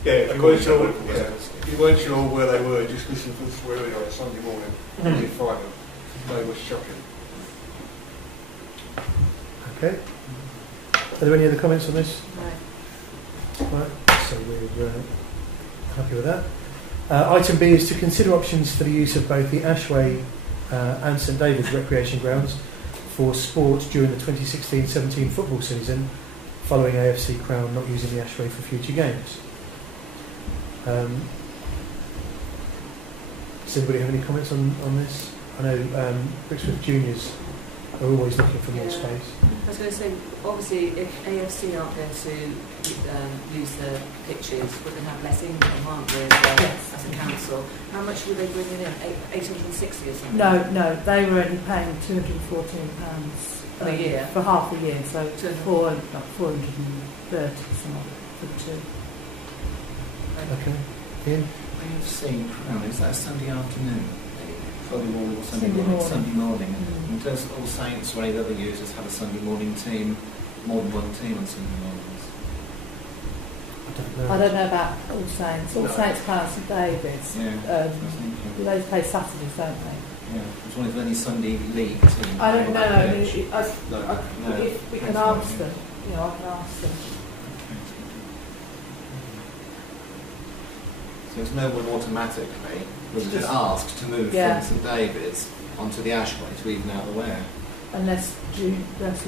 Yeah, if you According weren't to sure, local yeah, residents. if you weren't sure where they were, just listen for the swearing on a Sunday morning and you'd find them. They were shocking. Okay. Are there any other comments on this? Right. Right, so we're happy with that. Item B is to consider options for the use of both the Ashway and St David's recreation grounds for sport during the 2016-17 football season, following AFC Crown not using the Ashway for future games. Does anybody have any comments on this? I know Brixworth Juniors are always looking for more space. I was going to say, obviously, if AFC aren't going to use the pitches, we're going to have less income, aren't we, as a council? How much were they bringing in? 860 or something? No, they were only paying £214 a year for half a year, so 430 something for the two. Okay. Ian? We've seen Crown, is that a Sunday afternoon? Sunday morning or Sunday morning. Sunday morning. And does All Saints or any other users have a Sunday morning team, more than one team on Sunday mornings? I don't know about All Saints. All Saints play on St David's. Yeah. They play Saturdays, don't they? Yeah. I was wondering if any Sunday league team. I don't know. No. If we can ask them, I can ask them. So there's no one automatically was asked to move from St David's onto the Ashway to even out the wear. Unless the juniors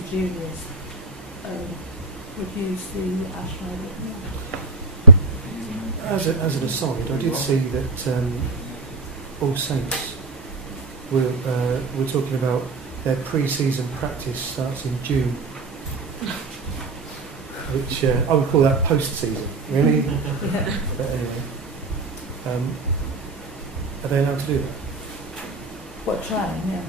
would use the Ashway. As an aside, I did see that All Saints were talking about their pre-season practice starts in June, which I would call that post-season, really. But anyway. Are they allowed to do that? What, training? Yeah.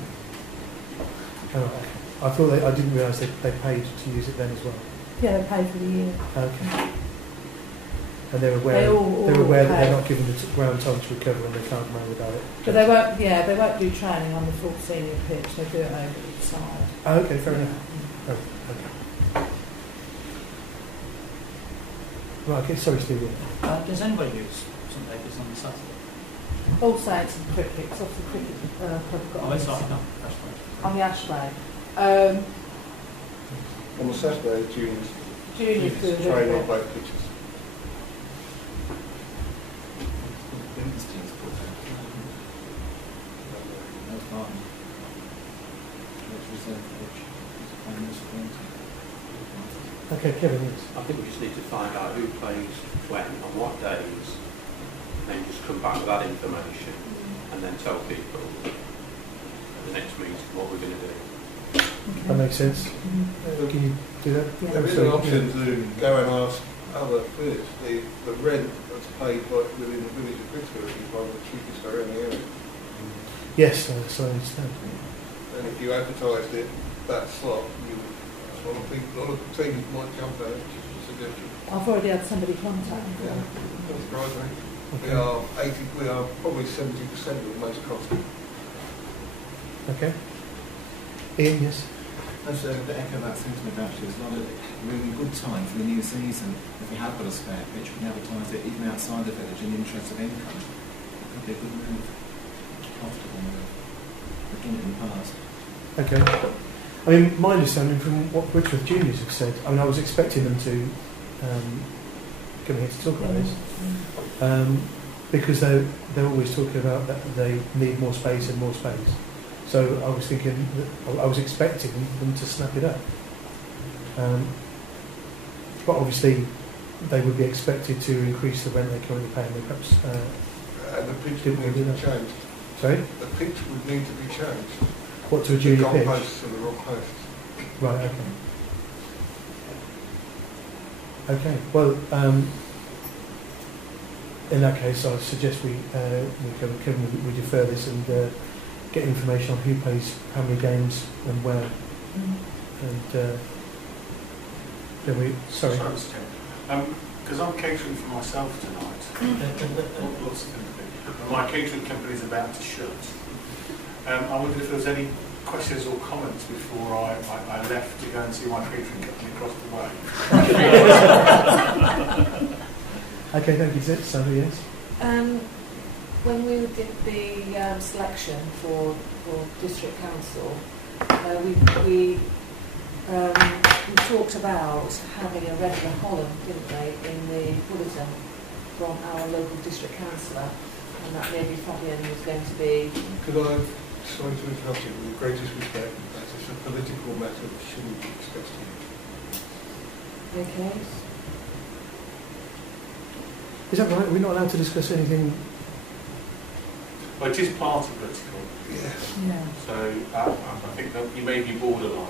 Oh, okay. I thought I didn't realise they paid to use it then as well. Yeah, they pay for the year. Okay. And they're aware that they're not given the ground time to recover and they can't run without it. But they won't. Yeah, they won't do training on the full senior pitch. They do it over the side. Oh, okay, fair enough. Oh, okay. Right. Okay. Sorry, Steve. Does anybody use St David's on the Saturday? All Saints and cricket, because obviously cricket club got Oh, it's on the Ashway. On the Saturday, juniors do train on both pitches. Okay, Kevin. Yes. I think we just need to find out who plays when, on what days, and then just come back with that information and then tell people at the next meeting what we're going to do. Okay. That makes sense. Can you do that? Yeah. There is an option to go and ask other village. The rent that's paid within the village of Brixworth is one of the cheapest around the area. Yes, so I understand. And if you advertised it, that slot, a lot of teams might jump at it, which is a suggestion. I've already had somebody contact me. Yeah, don't surprise me. We are probably 70% of the most costly. Okay. Ian, yes. To echo that sentiment, actually, it's not a really good time for the new season. If we have got a spare pitch, we can advertise it even outside the village in the interest of income. It could be a good move, profitable move. We've done it in the past. Okay. I mean, my understanding from what Brixworth Juniors have said, I mean, I was expecting them to come here to talk about this, because they're always talking about that they need more space and more space. So I was thinking, I was expecting them to snap it up. But obviously, they would be expected to increase the rent they're currently paying. They perhaps and the pitch would need to be changed. Sorry? The pitch would need to be changed. What, to a junior pitch? The goalposts and the wrong posts. Right, okay. Okay, well, in that case, I suggest we defer this and get information on who plays how many games and where. And then we, sorry. Because I'm catering for myself tonight. Lots of company. And my catering company is about to shut. I wondered if there was any questions or comments before I left to go and see my catering company across the way. Okay, thank you, Sally, yes. When we did the selection for district council, we talked about having a regular column, didn't we, in the bulletin from our local district councillor, and that maybe Fabian was going to be. Could I, sorry to interrupt you, with the greatest respect, that it's a political matter that shouldn't be discussed here. Okay. Is that right? We're not allowed to discuss anything? Well, it is party political. Yeah. So I think that you may be borderline.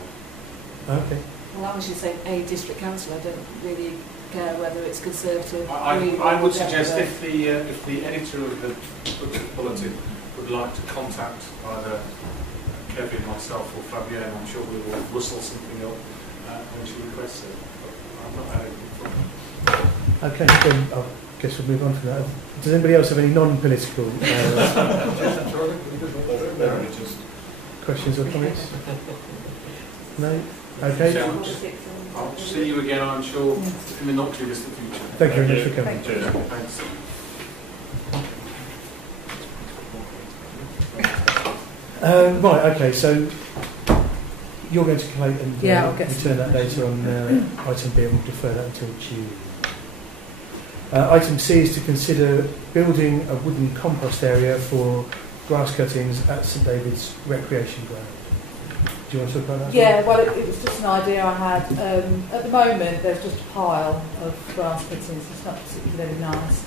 Okay. Well, I was just saying a district council. I don't really care whether it's Conservative, I Green, would or suggest whatever. if the editor of the Books of Bulletin would like to contact either Kevin, myself, or Fabienne, I'm sure we will rustle something up when she requests it. But I'm not having it from her. Okay, then I guess we'll move on from that. Does anybody else have any non-political questions or comments? No? Okay. I'll see you again, I'm sure, in the not too distant future. Thank you very much for coming. Cheers. Thanks. Right, okay, so you're going to collate and I'll get return that later on item B, and we'll defer that until June. Item C is to consider building a wooden compost area for grass cuttings at St David's Recreation Ground. Do you want to talk about that? Yeah, well, it was just an idea I had. At the moment, there's just a pile of grass cuttings. It's not particularly nice.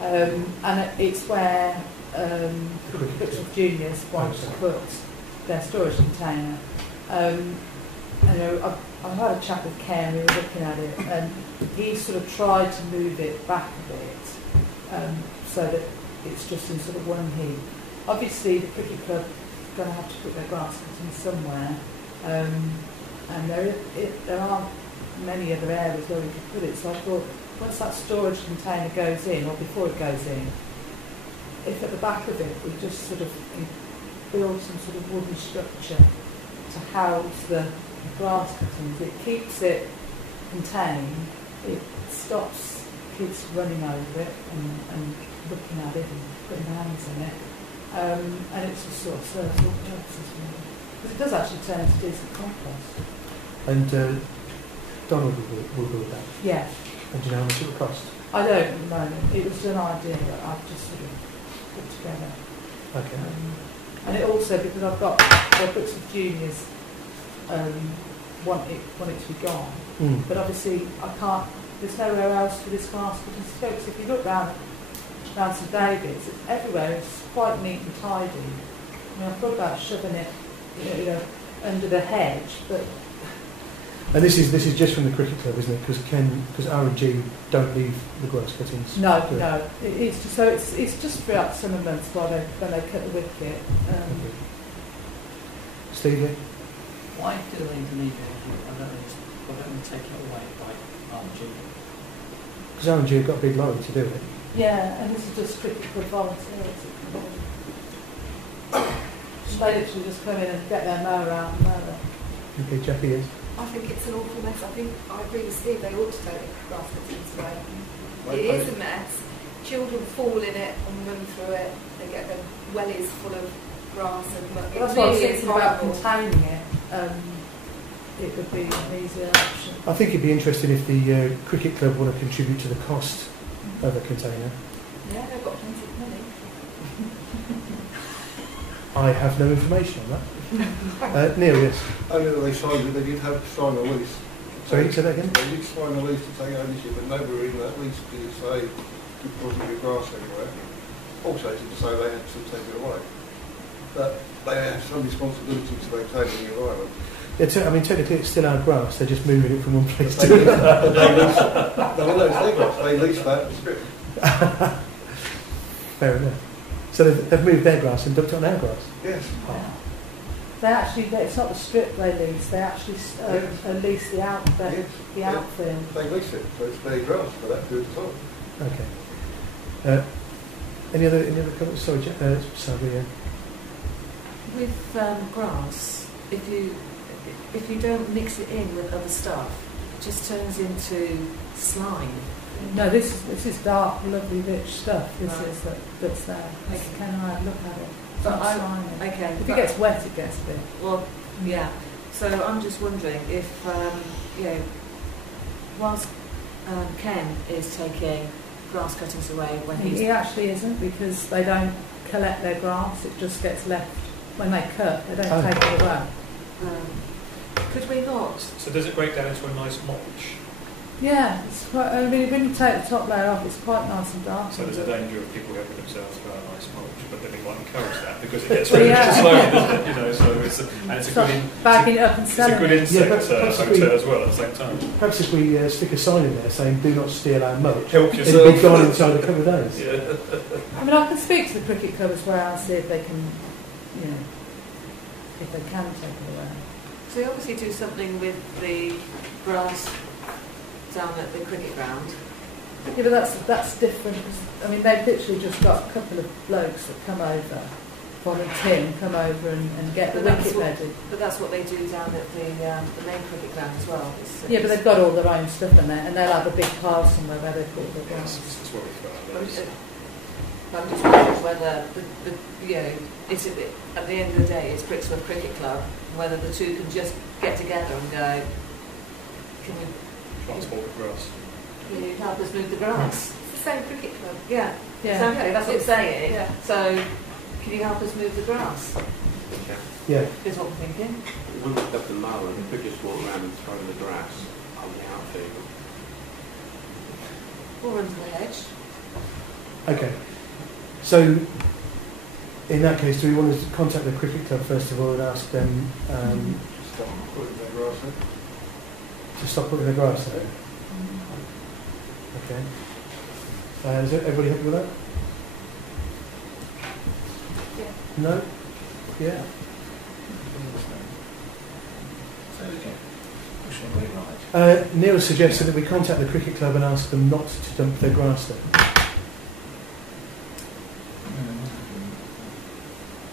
And it's where Brixworth Juniors want to put their storage container. I've had a chat with Ken, we were looking at it, and he sort of tried to move it back a bit so that it's just in sort of one heap. Obviously, the cricket club are going to have to put their grass cuttings somewhere, and there aren't many other areas where we could put it. So I thought, once that storage container goes in, or before it goes in, if at the back of it we just sort of build some sort of wooden structure to house the grass cuttings, it keeps it contained, it stops kids running over it and looking at it and putting their hands in it, and it's just sort of serves all purposes really. Because it does actually turn into decent compost. And Donald will build that. Yeah. And do you know how much it will cost? I don't at the moment. It was an idea that I've just sort of put together. Okay. And it also, because I've got the Books of Juniors want it to be gone. But obviously I can't, there's nowhere else for this grass cutting to go. So if you look round St David's, it's everywhere, it's quite neat and tidy. I mean, I've thought about shoving it, under the hedge, but... And this is just from the cricket club, isn't it? Because R&G don't leave the grass cuttings. No. It's just, so it's just throughout the summer months when they cut the wicket. Okay. Stevie? Why do they leave it? I don't know. Why don't they take it away by R&G? Because R&G have got a big lorry to do it. Yeah, and this is just cricket club volunteers. They literally just come in and get their mower out and mow it. Okay, Jackie is. I think it's an awful mess. I think I agree with Steve, they ought to take grass cuttings away. It is a mess. Children fall in it and run through it. They get their wellies full of grass and muck. That's what I was thinking about containing it. It would be an easier option. I think it'd be interesting if the cricket club want to contribute to the cost of a container. Yeah, they've got plenty of money. I have no information on that. Neil, yes. Only that they signed it, they did have to sign a lease. Sorry, say that again? They did sign a lease to take ownership, but nowhere in that lease did it say it wasn't your grass anywhere. Also, it did say they had to take it away. But they have some responsibility to maintain the environment. Yeah, I mean, technically it's still our grass, they're just moving it from one place to They another. it's their grass. They lease that strip. Fair enough. So they've moved their grass and dumped it on our grass? Yes. Oh. They actually, it's not the strip they lease, they actually lease the outfield. They lease it, so it's their grass for that period of time. Okay. Any other comments? Sorry, Sabria. With grass, if you don't mix it in with other stuff, it just turns into slime. No, this is dark, lovely, rich stuff. This Right. is that's there. Okay. Can I look at it? It's But not I- slimy. Okay. If it but- gets wet, it gets a bit. Well, yeah. So I'm just wondering if, whilst Ken is taking grass cuttings away when he's... He actually isn't, because they don't collect their grass. It just gets left when they cut. They don't take it away. could we not? So does it break down into a nice mulch? Yeah, it's quite, I mean, when you take the top layer off, it's quite nice and dark. So there's a danger of people helping themselves about a nice mulch, but then we might encourage that because it gets Well, rid of yeah. it slowly, doesn't it? You know, so it's a Start good bagging it up and it's a selling good it. insect possibly- hotel as well at the same time. Perhaps if we stick a sign in there saying "Do not steal our mulch," Help it'll yourself. be gone inside a couple of days. Yeah. I mean, I can speak to the cricket club as well and see if they can, you know, if they can take it away. So you obviously do something with the grass down at the cricket ground. Yeah, but that's different. I mean, they've literally just got a couple of blokes that come over, Von and Tim, come over and get the But that's wicket what- ready. But that's what they do down at the main cricket ground as well. Yeah, but they've got all their own stuff in there, and they'll have a big pile somewhere where they put all the Yes, grass. that's what we've got. I'm just wondering whether you know, it's at the end of the day, it's Brixworth Cricket Club, whether the two can just get together and go, can Transport the grass. you help us move the grass? It's the same cricket club. Yeah, Yeah. exactly. That's what I'm saying. Yeah. So, can you help us move the grass? Yeah. Is what I'm thinking. When we got the mower, they could just walk around and throw the grass on the outfield. Or under the hedge. Okay. So, in that case, do we want to contact the cricket club first of all and ask them Stop putting their grass in. to stop putting the grass there? Okay. Is everybody happy with that? Yeah. No? Yeah. So again, push everybody right. Neil suggested that we contact the cricket club and ask them not to dump their grass there.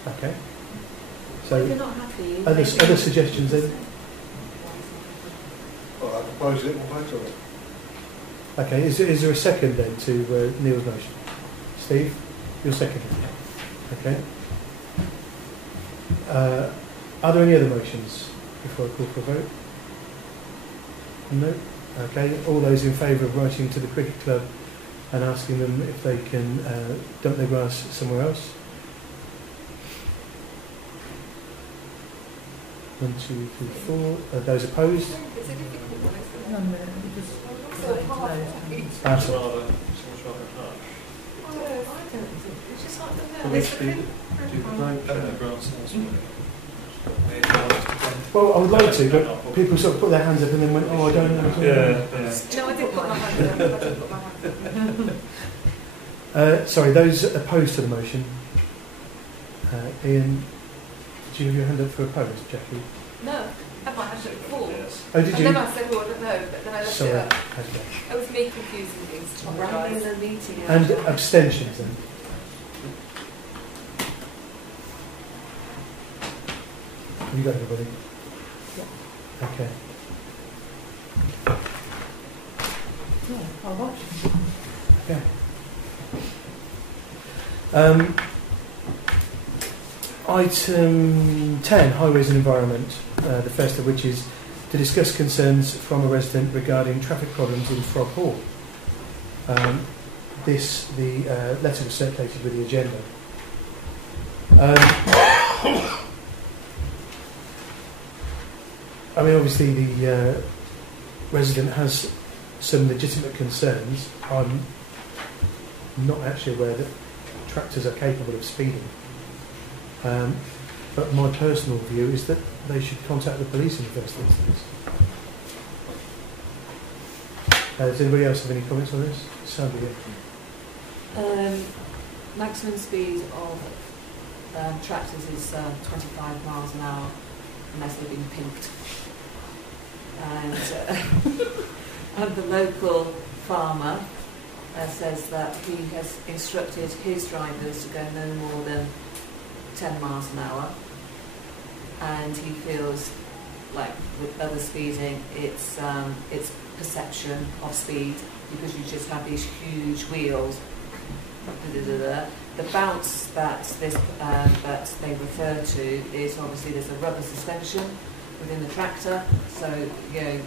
Okay. If So, you're not happy, other suggestions then? Well, I propose it, we'll vote on it. Okay, is there a second then to Neil's motion? Steve, you're second. Okay. Are there any other motions before I call for a vote? No? Okay, all those in favour of writing to the cricket club and asking them if they can dump their grass somewhere else? 1, 2, 3, 4. Those opposed? It's a difficult one, isn't it? Hang on a minute, let me just So write into hard. those. It's That's rather harsh. I don't think. It's just like the Well, it's we a do- good- Cut the grass elsewhere. Well, I would like to, but people sort of put their hands up and then went, oh, I don't know. Yeah. No, I did put my hand up. I did put my hand up. Sorry, those opposed to the motion. Ian, did you have your hand up for opposed, Jackie? No, I had my hand up before. Yes. Oh, did And you? then I said, well, I don't know, but then I left Sorry. it up. Okay. It was me confusing things. Running the meeting out. And abstentions then? Have you got everybody? Okay. Oh, I'll watch. Okay. Item 10, Highways and Environment, the first of which is to discuss concerns from a resident regarding traffic problems in Frog Hall. The letter was circulated with the agenda. I mean, obviously the resident has some legitimate concerns. I'm not actually aware that tractors are capable of speeding. But my personal view is that they should contact the police in the first instance. Does anybody else have any comments on this? Sandy, Maximum speed of tractors is 25 miles an hour unless they've been pinked. And the local farmer says that he has instructed his drivers to go no more than 10 miles an hour, and he feels like with other speeding it's perception of speed because you just have these huge wheels. The bounce that that they refer to is obviously there's a rubber suspension within the tractor, so you know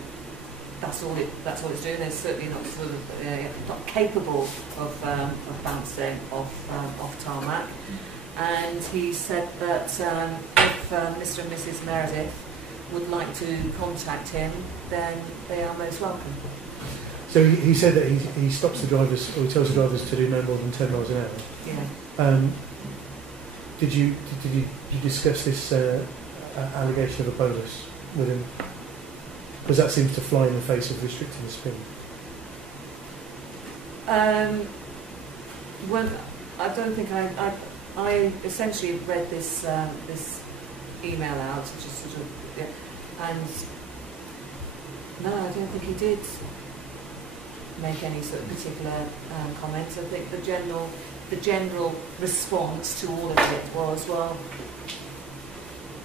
that's all it's doing. It's certainly not sort of not capable of bouncing off tarmac. And he said that if Mr. and Mrs. Meredith would like to contact him, then they are most welcome. So he said that he stops the drivers, or he tells the drivers to do no more than 10 miles an hour. Yeah. Did you discuss this allegation of a bolus with him? Because that seems to fly in the face of restricting the speed. Well, I don't think I essentially read this this email out, just sort of, yeah, and no, I don't think he did make any sort of particular comments. I think the general response to all of it was, well,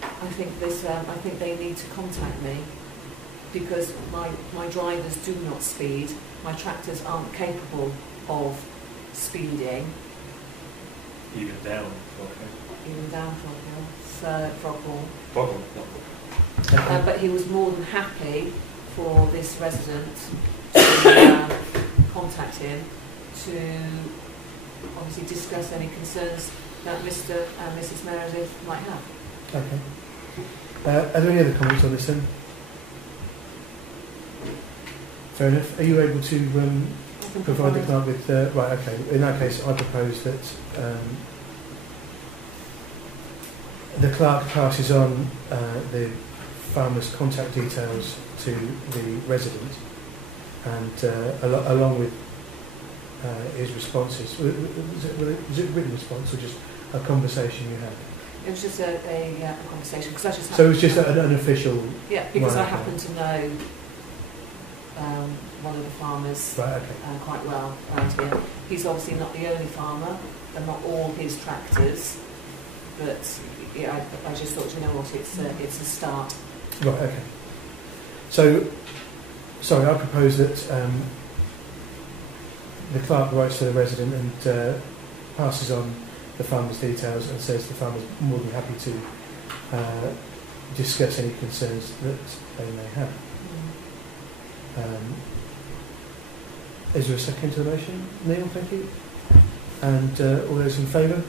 I think they need to contact me because my drivers do not speed. My tractors aren't capable of speeding. Even down Froghorn. Boggle. But he was more than happy for this resident to contact him to obviously discuss any concerns that Mr. and Mrs. Meredith might have. Okay. Are there any other comments on this then? Fair enough. Are you able to provide the clerk with... right, okay. In that case, I propose that the clerk passes on the farmer's contact details to the resident and along with his responses. Was it written response or just a conversation you had? It was just a conversation. Cause I just so it was just an official... Yeah, because I happen to know one of the farmers right, okay. Quite well around here. He's obviously not the only farmer, and not all his tractors, but yeah, I just thought, you know what, it's a start. Right, okay. So, sorry, I propose that the clerk writes to the resident and passes on the farmer's details and says the farmer's more than happy to discuss any concerns that they may have. Is there a second to the motion? Neil, thank you. And all those in favour?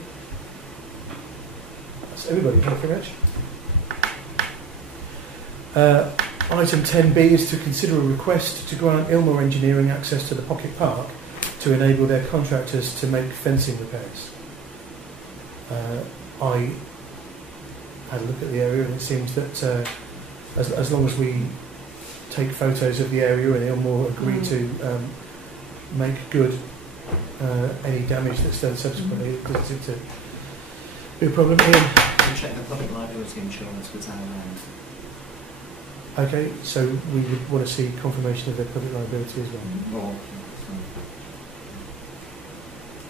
That's everybody, thank you very much. Item 10B is to consider a request to grant Ilmore Engineering access to the Pocket Park to enable their contractors to make fencing repairs. I had a look at the area and it seems that as long as we take photos of the area and Ilmore agree to make good any damage that's done subsequently, it doesn't seem to be a problem. Ian? We'll check the public liability insurance with our land. Okay, so we would want to see confirmation of their public liability as well.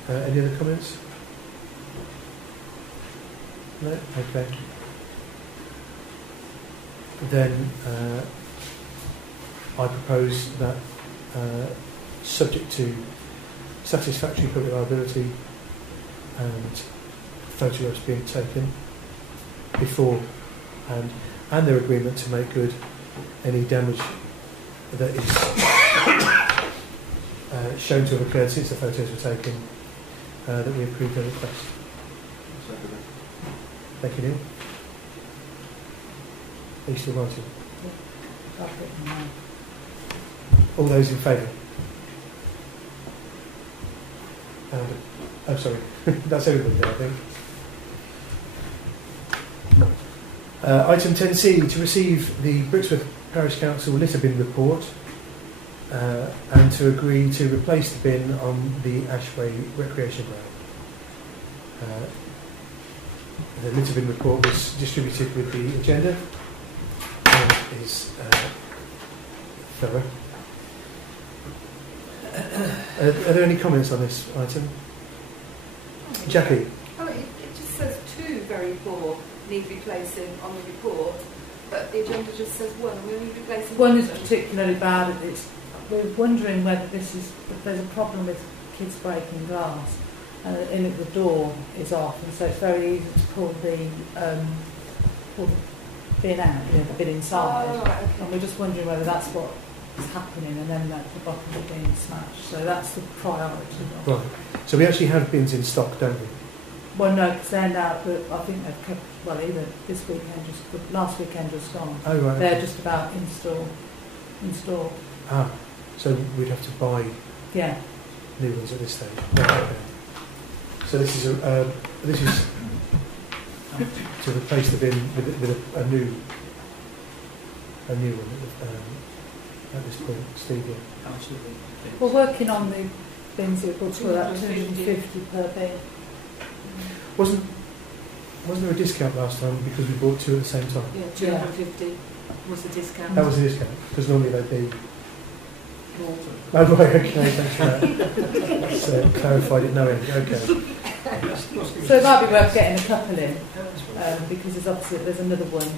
Any other comments? No? Okay. Then I propose that subject to satisfactory public liability and photographs being taken before and their agreement to make good any damage that is shown to have occurred since the photos were taken, that we approve their request. Thank you, Neil. Are you still writing? All those in favour? Oh, sorry. That's everybody there, I think. Item 10C, to receive the Brixworth Parish Council litter bin report and to agree to replace the bin on the Ashway Recreation Ground. The litter bin report was distributed with the agenda and is thorough. Are there any comments on this item? Jackie? Oh, it just says two very poor need replacing on the report, but the agenda just says one. We're only replacing one. Is particularly bad. We're wondering whether if there's a problem with kids breaking glass, and in it the door is off, and so it's very easy to pull the bin out, the bin inside. Oh, right, okay. And we're just wondering whether that's what is happening, and then that the bottom is being smashed. So that's the priority. Right. So we actually have bins in stock, don't we? Well, no, because they're now, I think they've kept, well, either this weekend, last weekend just gone. Oh, right. They're just about installed. Ah. So we'd have to buy Yeah. new ones at this stage. Right, okay. So this is to replace the bin with a new one at this point. Steve, yeah. Councillor Lee, please. We're working on the bins that we bought for that 250 per bin. Wasn't there a discount last time because we bought two at the same time? Yeah, 250 was the discount. That was the discount because normally they'd be. More. Oh right, okay, thanks for that. That's clarified it no end. Okay. So it might be worth getting a couple in, because there's another one.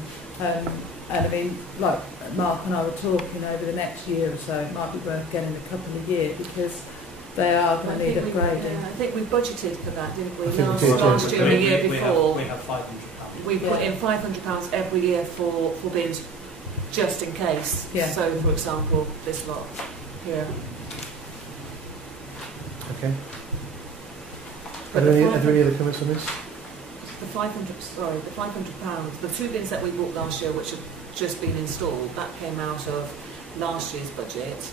And I mean, like Mark and I were talking over the next year or so, it might be worth getting a couple a year because they are going to need upgrading. I think we budgeted for that, didn't we? I think we did, Last year and the year before. We have £500. We put in £500 every year for bins, just in case. Yeah. So, for example, this lot here. Okay. Are there any other comments on this? The £500, the two bins that we bought last year, which have just been installed, that came out of last year's budget.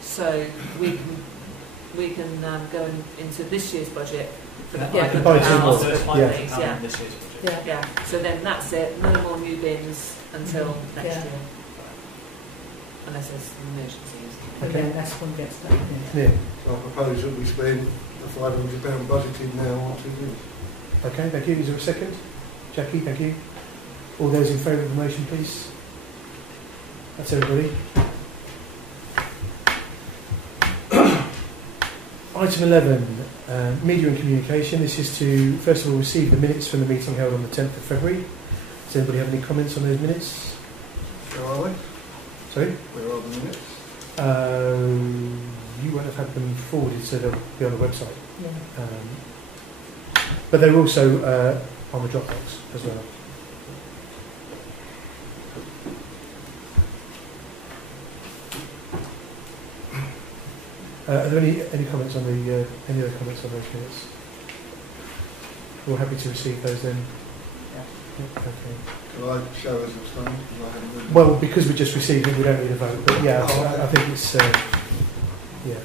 So we can go into this year's budget for the Yeah. £500 Buy two more. for Yeah. bins, yeah. This year's budget. Yeah. Yeah. So then that's it. No more new bins until next Yeah. year, unless there's emergencies. And Okay. then this one gets done. Yeah. So I propose that we spend the £500 budgeted now on 2 bins. Okay, thank you. Is there a second? Jackie, thank you. All those in favour of the motion, please. That's everybody. Item 11, media and communication. This is to, first of all, receive the minutes from the meeting held on the 10th of February. Does anybody have any comments on those minutes? Where are we? Sorry? Where are the minutes? You won't have had them forwarded, so they'll be on the website. Yeah. But they're also on the Dropbox as well. Are there any comments on the any other comments on those minutes? We're happy to receive those then. Yeah. Okay. Can I show us abstain? Because I haven't read them. Well, because we just received it, we don't need a vote. But yeah, Oh, okay. I think it's yeah.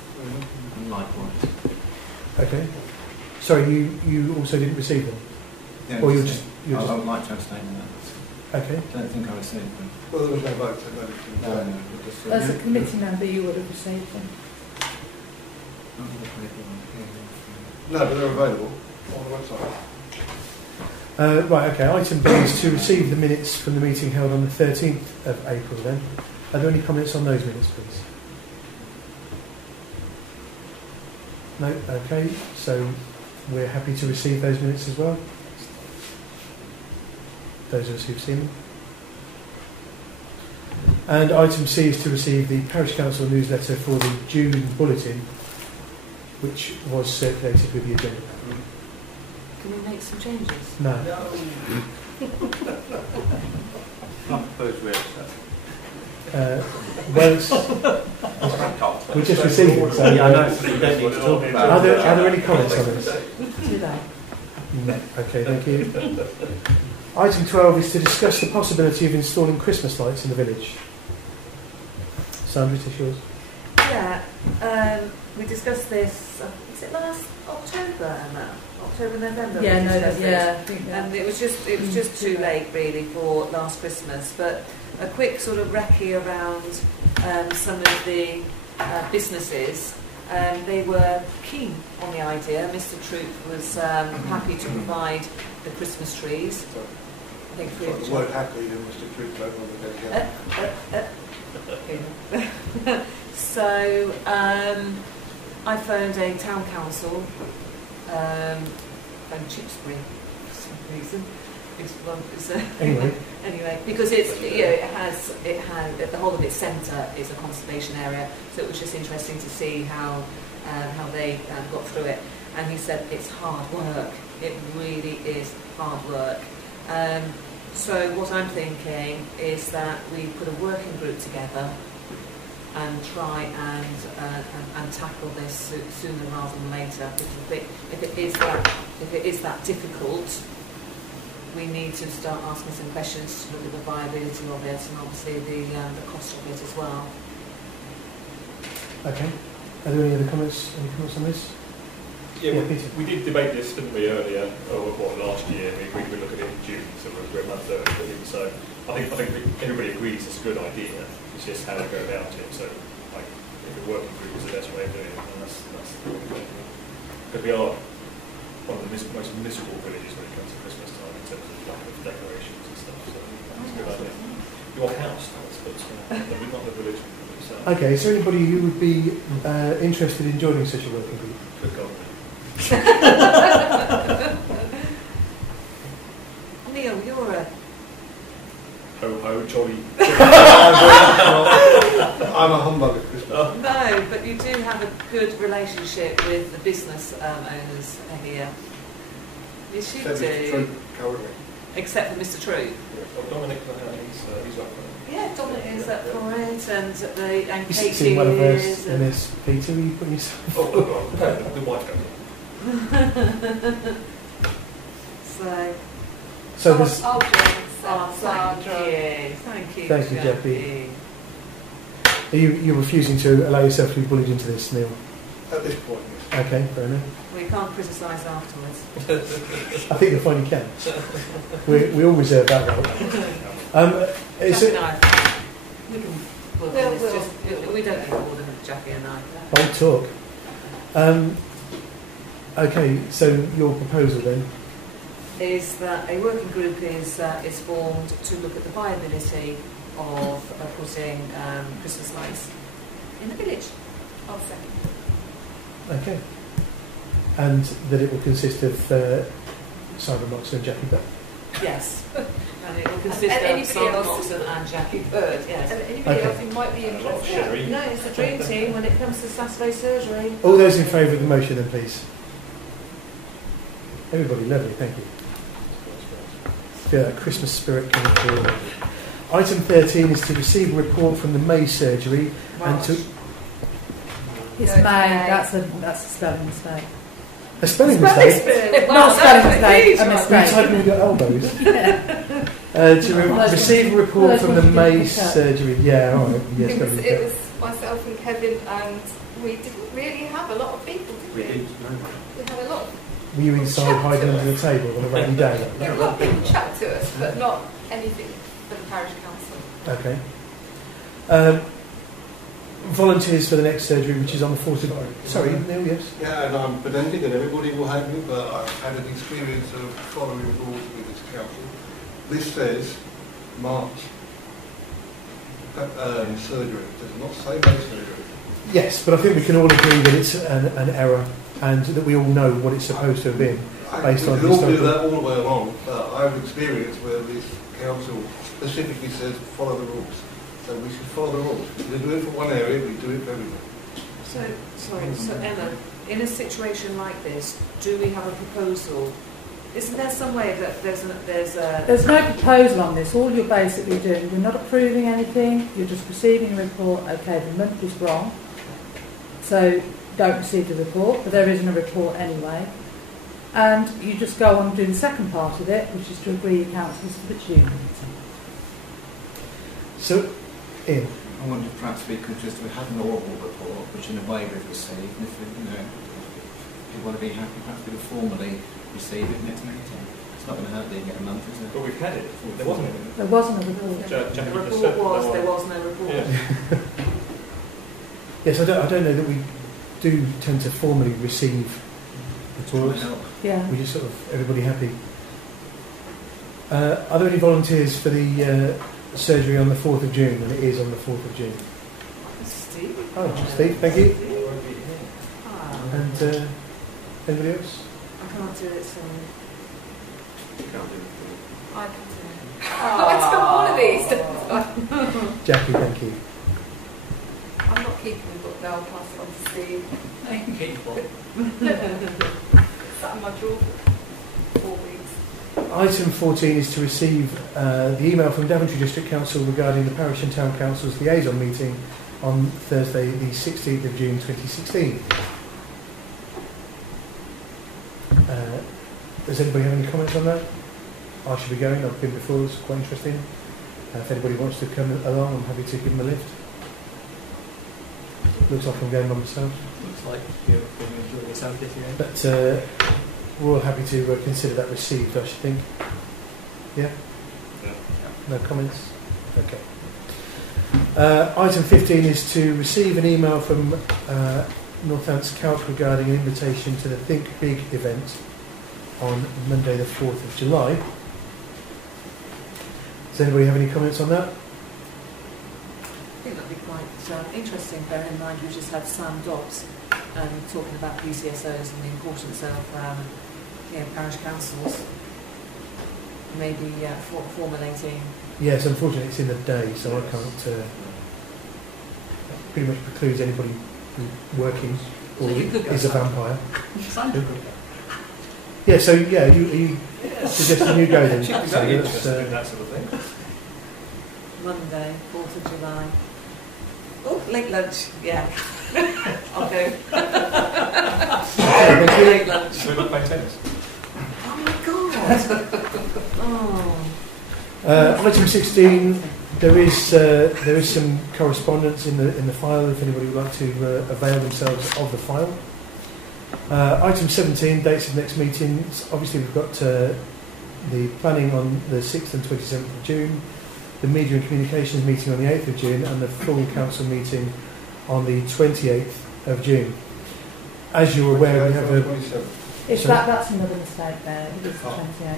And likewise. Okay. Sorry, you also didn't receive them, Yeah, or you're I just would like to abstain on that. okay. I don't think I received them. Well, there was no vote, so nobody can No, vote. no, we just, As a committee member, you would have received them. No, but they're available on the website. Right, okay. Item B is to receive the minutes from the meeting held on the 13th of April then. Are there any comments on those minutes, please? No? Okay. So we're happy to receive those minutes as well. Those of us who've seen them. And item C is to receive the Parish Council newsletter for the June bulletin, which was circulated with the agenda. Can we make some changes? No. I propose we accept. Well, it's, we just received it, so Yeah, I know, we don't need to talk about Are it. there any comments on this? Too late. No. Okay, thank you. Item 12 is to discuss the possibility of installing Christmas lights in the village. Sandra, it's yours. Yeah, we discussed this, was it last October, Emma? October, November? Yeah, we no, discussed yeah. this. I think And it was just too late really for last Christmas, but a quick sort of recce around some of the businesses. They were keen on the idea. Mr. Troop was happy to provide the Christmas trees. I think free of The charge. word happy and Mr. Troop over the So I phoned a town council, phoned Chipsbury for some reason. Anyway, because it's it has the whole of its centre is a conservation area, so it was just interesting to see how they got through it. And he said it's hard work. It really is hard work. So what I'm thinking is that we put a working group together and try and tackle this sooner rather than later. Because if it is that difficult, we need to start asking some questions to look at the viability of it and obviously the cost of it as well. Okay. Are there any other comments? Any comments on this? Yeah, Peter. we did debate this, didn't we, earlier, or last year? We agreed we'd look at it in June, so we're a month early. So I think everybody agrees it's a good idea. It's just how to go about it. So, like, if a working group is the best way of doing it, then that's because we are one of the most miserable villages when it comes to Christmas time in terms of lack of decorations and stuff. So that's a good idea. Your house does, but not the village itself. Okay, is there anybody who would be interested in joining such a working group? Good God. Neil, you're a... Ho, jolly. I'm a humbug at Christmas. No, but you do have a good relationship with the business owners here. Yes, you do. Currently. Except for Mr. True. Oh, Dominic, he's up for it. Yeah, Dominic is up for it, and You Katie see one of us is. in this. Peter, are you putting yourself? Oh, no, the wife comes So there's. I'll join. Thank you, Thank you, Jackie. Are you refusing to allow yourself to be bullied into this, Neil? At this point, yes. Okay, fair enough. We can't criticise afterwards. I think you'll find you can. We all reserve that right. Jackie and I, we can. We'll. We don't need more than Jackie and I. Bold talk. Okay, so your proposal then? Is that a working group is formed to look at the viability of putting Christmas lights in the village. I'll second. Okay. And that it will consist of Simon Moxon and Jackie Bird? Yes. And it will consist And of anybody Simon else? Moxon and Jackie Bird, yes. And anybody Okay. else who might be A lot of interested? sherry. No, it's a dream team when it comes to Saturday surgery. All those in favour of the motion then, please. Everybody, lovely, thank you. Feel that Christmas spirit coming through. Item 13 is to receive a report from the May surgery and to... It's Go May, May. that's a spelling mistake. A spelling mistake? Not a spelling mistake, a Were you mistake. typing with your elbows? Yeah. To receive a report from the May surgery. Yeah, all right. Yes, It was myself and Kevin, and we didn't really have a lot of people, did we? We had a lot of Were you inside hiding under the table on a rainy day? Yeah, a lot of people chat to us, but not anything for the parish council. Okay. Volunteers for the next surgery, which is on the 4th of... Sorry, Neil, yes? Yeah, and I'm pedantic and everybody will hate me, but I've had an experience of following rules with this council. This says March surgery. It does not say May surgery. Yes, but I think we can all agree that it's an error and that we all know what it's supposed to have been. Based on we can all do historical- that all the way along, but I've experienced where this council specifically says follow the rules. So we should follow the rules. We do it for one area, we do it for everything. So Emma, in a situation like this, do we have a proposal? Isn't there some way that there's a... There's no proposal on this. All you're basically doing, you're not approving anything, you're just receiving a report. Okay, the month is wrong, so don't receive the report, but there isn't a report anyway. And you just go on and do the second part of it, which is to agree your councils for the June meeting. So, Ian? I wonder if perhaps we could just have an oral report, which in a way we've received, and if you want to be happy, perhaps we would formally receive it next meeting. It's not going to hurt that you get a month, is it? But we've had it. There wasn't it. There wasn't a report. The report was, there was no report. Yeah. Yes, I don't know that we do tend to formally receive reports. Yeah. We just sort of, everybody happy. Are there any volunteers for the surgery on the 4th of June, when it is on the 4th of June? Steve? Oh, Steve, thank you. Ah, And anybody else? I can't do it, so... You can't do it. I can do it. Oh, I took all of these. Jackie, thank you. I'm not keeping the book now, I'll pass it on to Steve. I can keep it. It's sat in my drawer for 4 weeks. Item 14 is to receive the email from Daventry District Council regarding the Parish and Town Council's liaison meeting on Thursday the 16th of June 2016. Does anybody have any comments on that? I should be going, I've been before, it's quite interesting. If anybody wants to come along, I'm happy to give them a lift. looks like I'm going by myself. Looks like you're going to enjoy yourself this year. But we're all happy to consider that received, I should think. Yeah? Yeah. No comments? Okay. Item 15 is to receive an email from Northants Calc regarding an invitation to the Think Big event on Monday the 4th of July. Does anybody have any comments on that? I think that'd be quite interesting, bearing in mind we just had Sam Dobbs talking about PCSOs and the importance of parish councils maybe formulating. Yes, unfortunately it's in the day, so I can't. Pretty much precludes anybody who's working or So you could go is a Sam. vampire. Sam could go. Yeah, so yeah, you suggesting you go then? She'd be So very that's, interested in that sort of thing. Monday, 4th of July. Oh, late lunch, yeah. I'll go. thank you. Late lunch. So we're not playing tennis. Oh my god. Oh. Item 16. There is some correspondence in the file if anybody would like to avail themselves of the file. Item 17, dates of next meetings. Obviously we've got the planning on the 6th and 27th of June, the media and communications meeting on the 8th of June, and the full council meeting on the 28th of June. As you're aware, we have a... If Sorry? that's another mistake there, it is the 28th.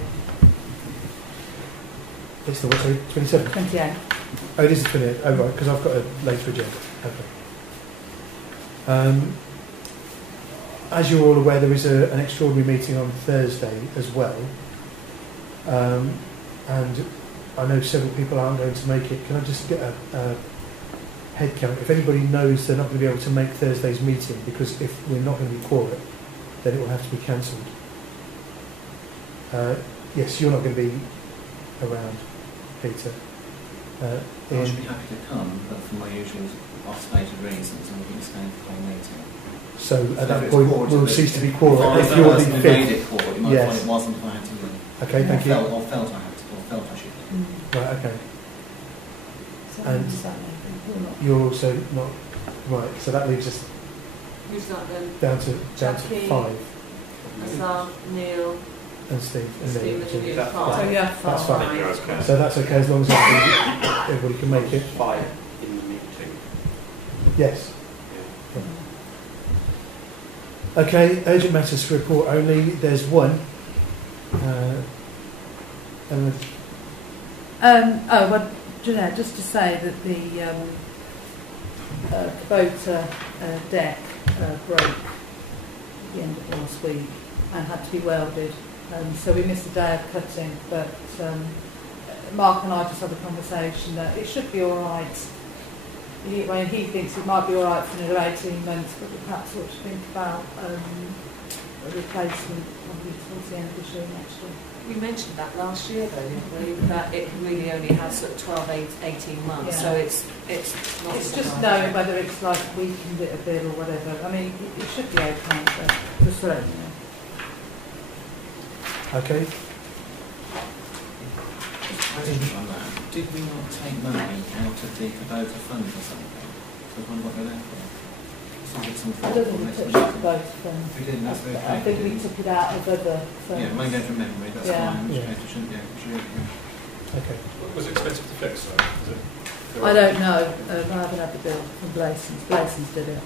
It's the what, sorry? 27th? 28th. Oh, it is the 28th. Oh, right, because I've got a later agenda. Okay. As you're all aware, there is an extraordinary meeting on Thursday as well. And I know several people aren't going to make it. Can I just get a head count? If anybody knows they're not going to be able to make Thursday's meeting, because if we're not going to be quorate, then it will have to be cancelled. Yes, you're not going to be around, Peter. I should be happy to come, but for my usual off-stated reasons, I'm going to stay for the whole meeting. So at So that if point, it's quorate, we'll if cease to be If quorate. I If you're the personally made fifth. it quorate, you might Yes. find it wasn't, I had to leave. Okay, thank you. Or felt I had to, or felt I should. Right, okay. So And does that make it? you're also not right. So that leaves us Who's that then? down to Jackie. 5 Asaf, Neil, and Steve and Stephen, me. and you. That- So Five. yeah, That's I fine. think you're okay. So that's okay as long as everybody can make it. 5 in the meeting. Yes. Yeah. Okay. Urgent matters to report only. There's one. And well, just to say that the Kubota deck broke at the end of last week and had to be welded. So we missed a day of cutting, but Mark and I just had a conversation that it should be all right. He thinks it might be all right for another 18 months, but we perhaps ought to think about a replacement probably towards the end of this year, next year. We mentioned that last year though, didn't we? That it really only has sort of 12, 18 months, Yeah. so it's not It's so just bad. knowing whether it's like weakened it a bit or whatever. I mean, it should be okay, but just so you know. okay. Question on that. Did we not take money out of the Kubota fund or something? So I wonder what they're there for. So get some I don't think we touched the boat from. We didn't, that's very I think we took it out of other funds. Yeah, maybe from memory, that's Yeah. fine. Yeah. It shouldn't be, yeah. Okay. Was it expensive to fix though? Was it? I don't know. I haven't had the bill from Blason's. Blason's did it.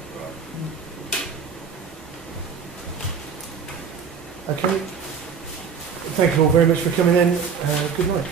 Okay. Thank you all very much for coming in. Good night.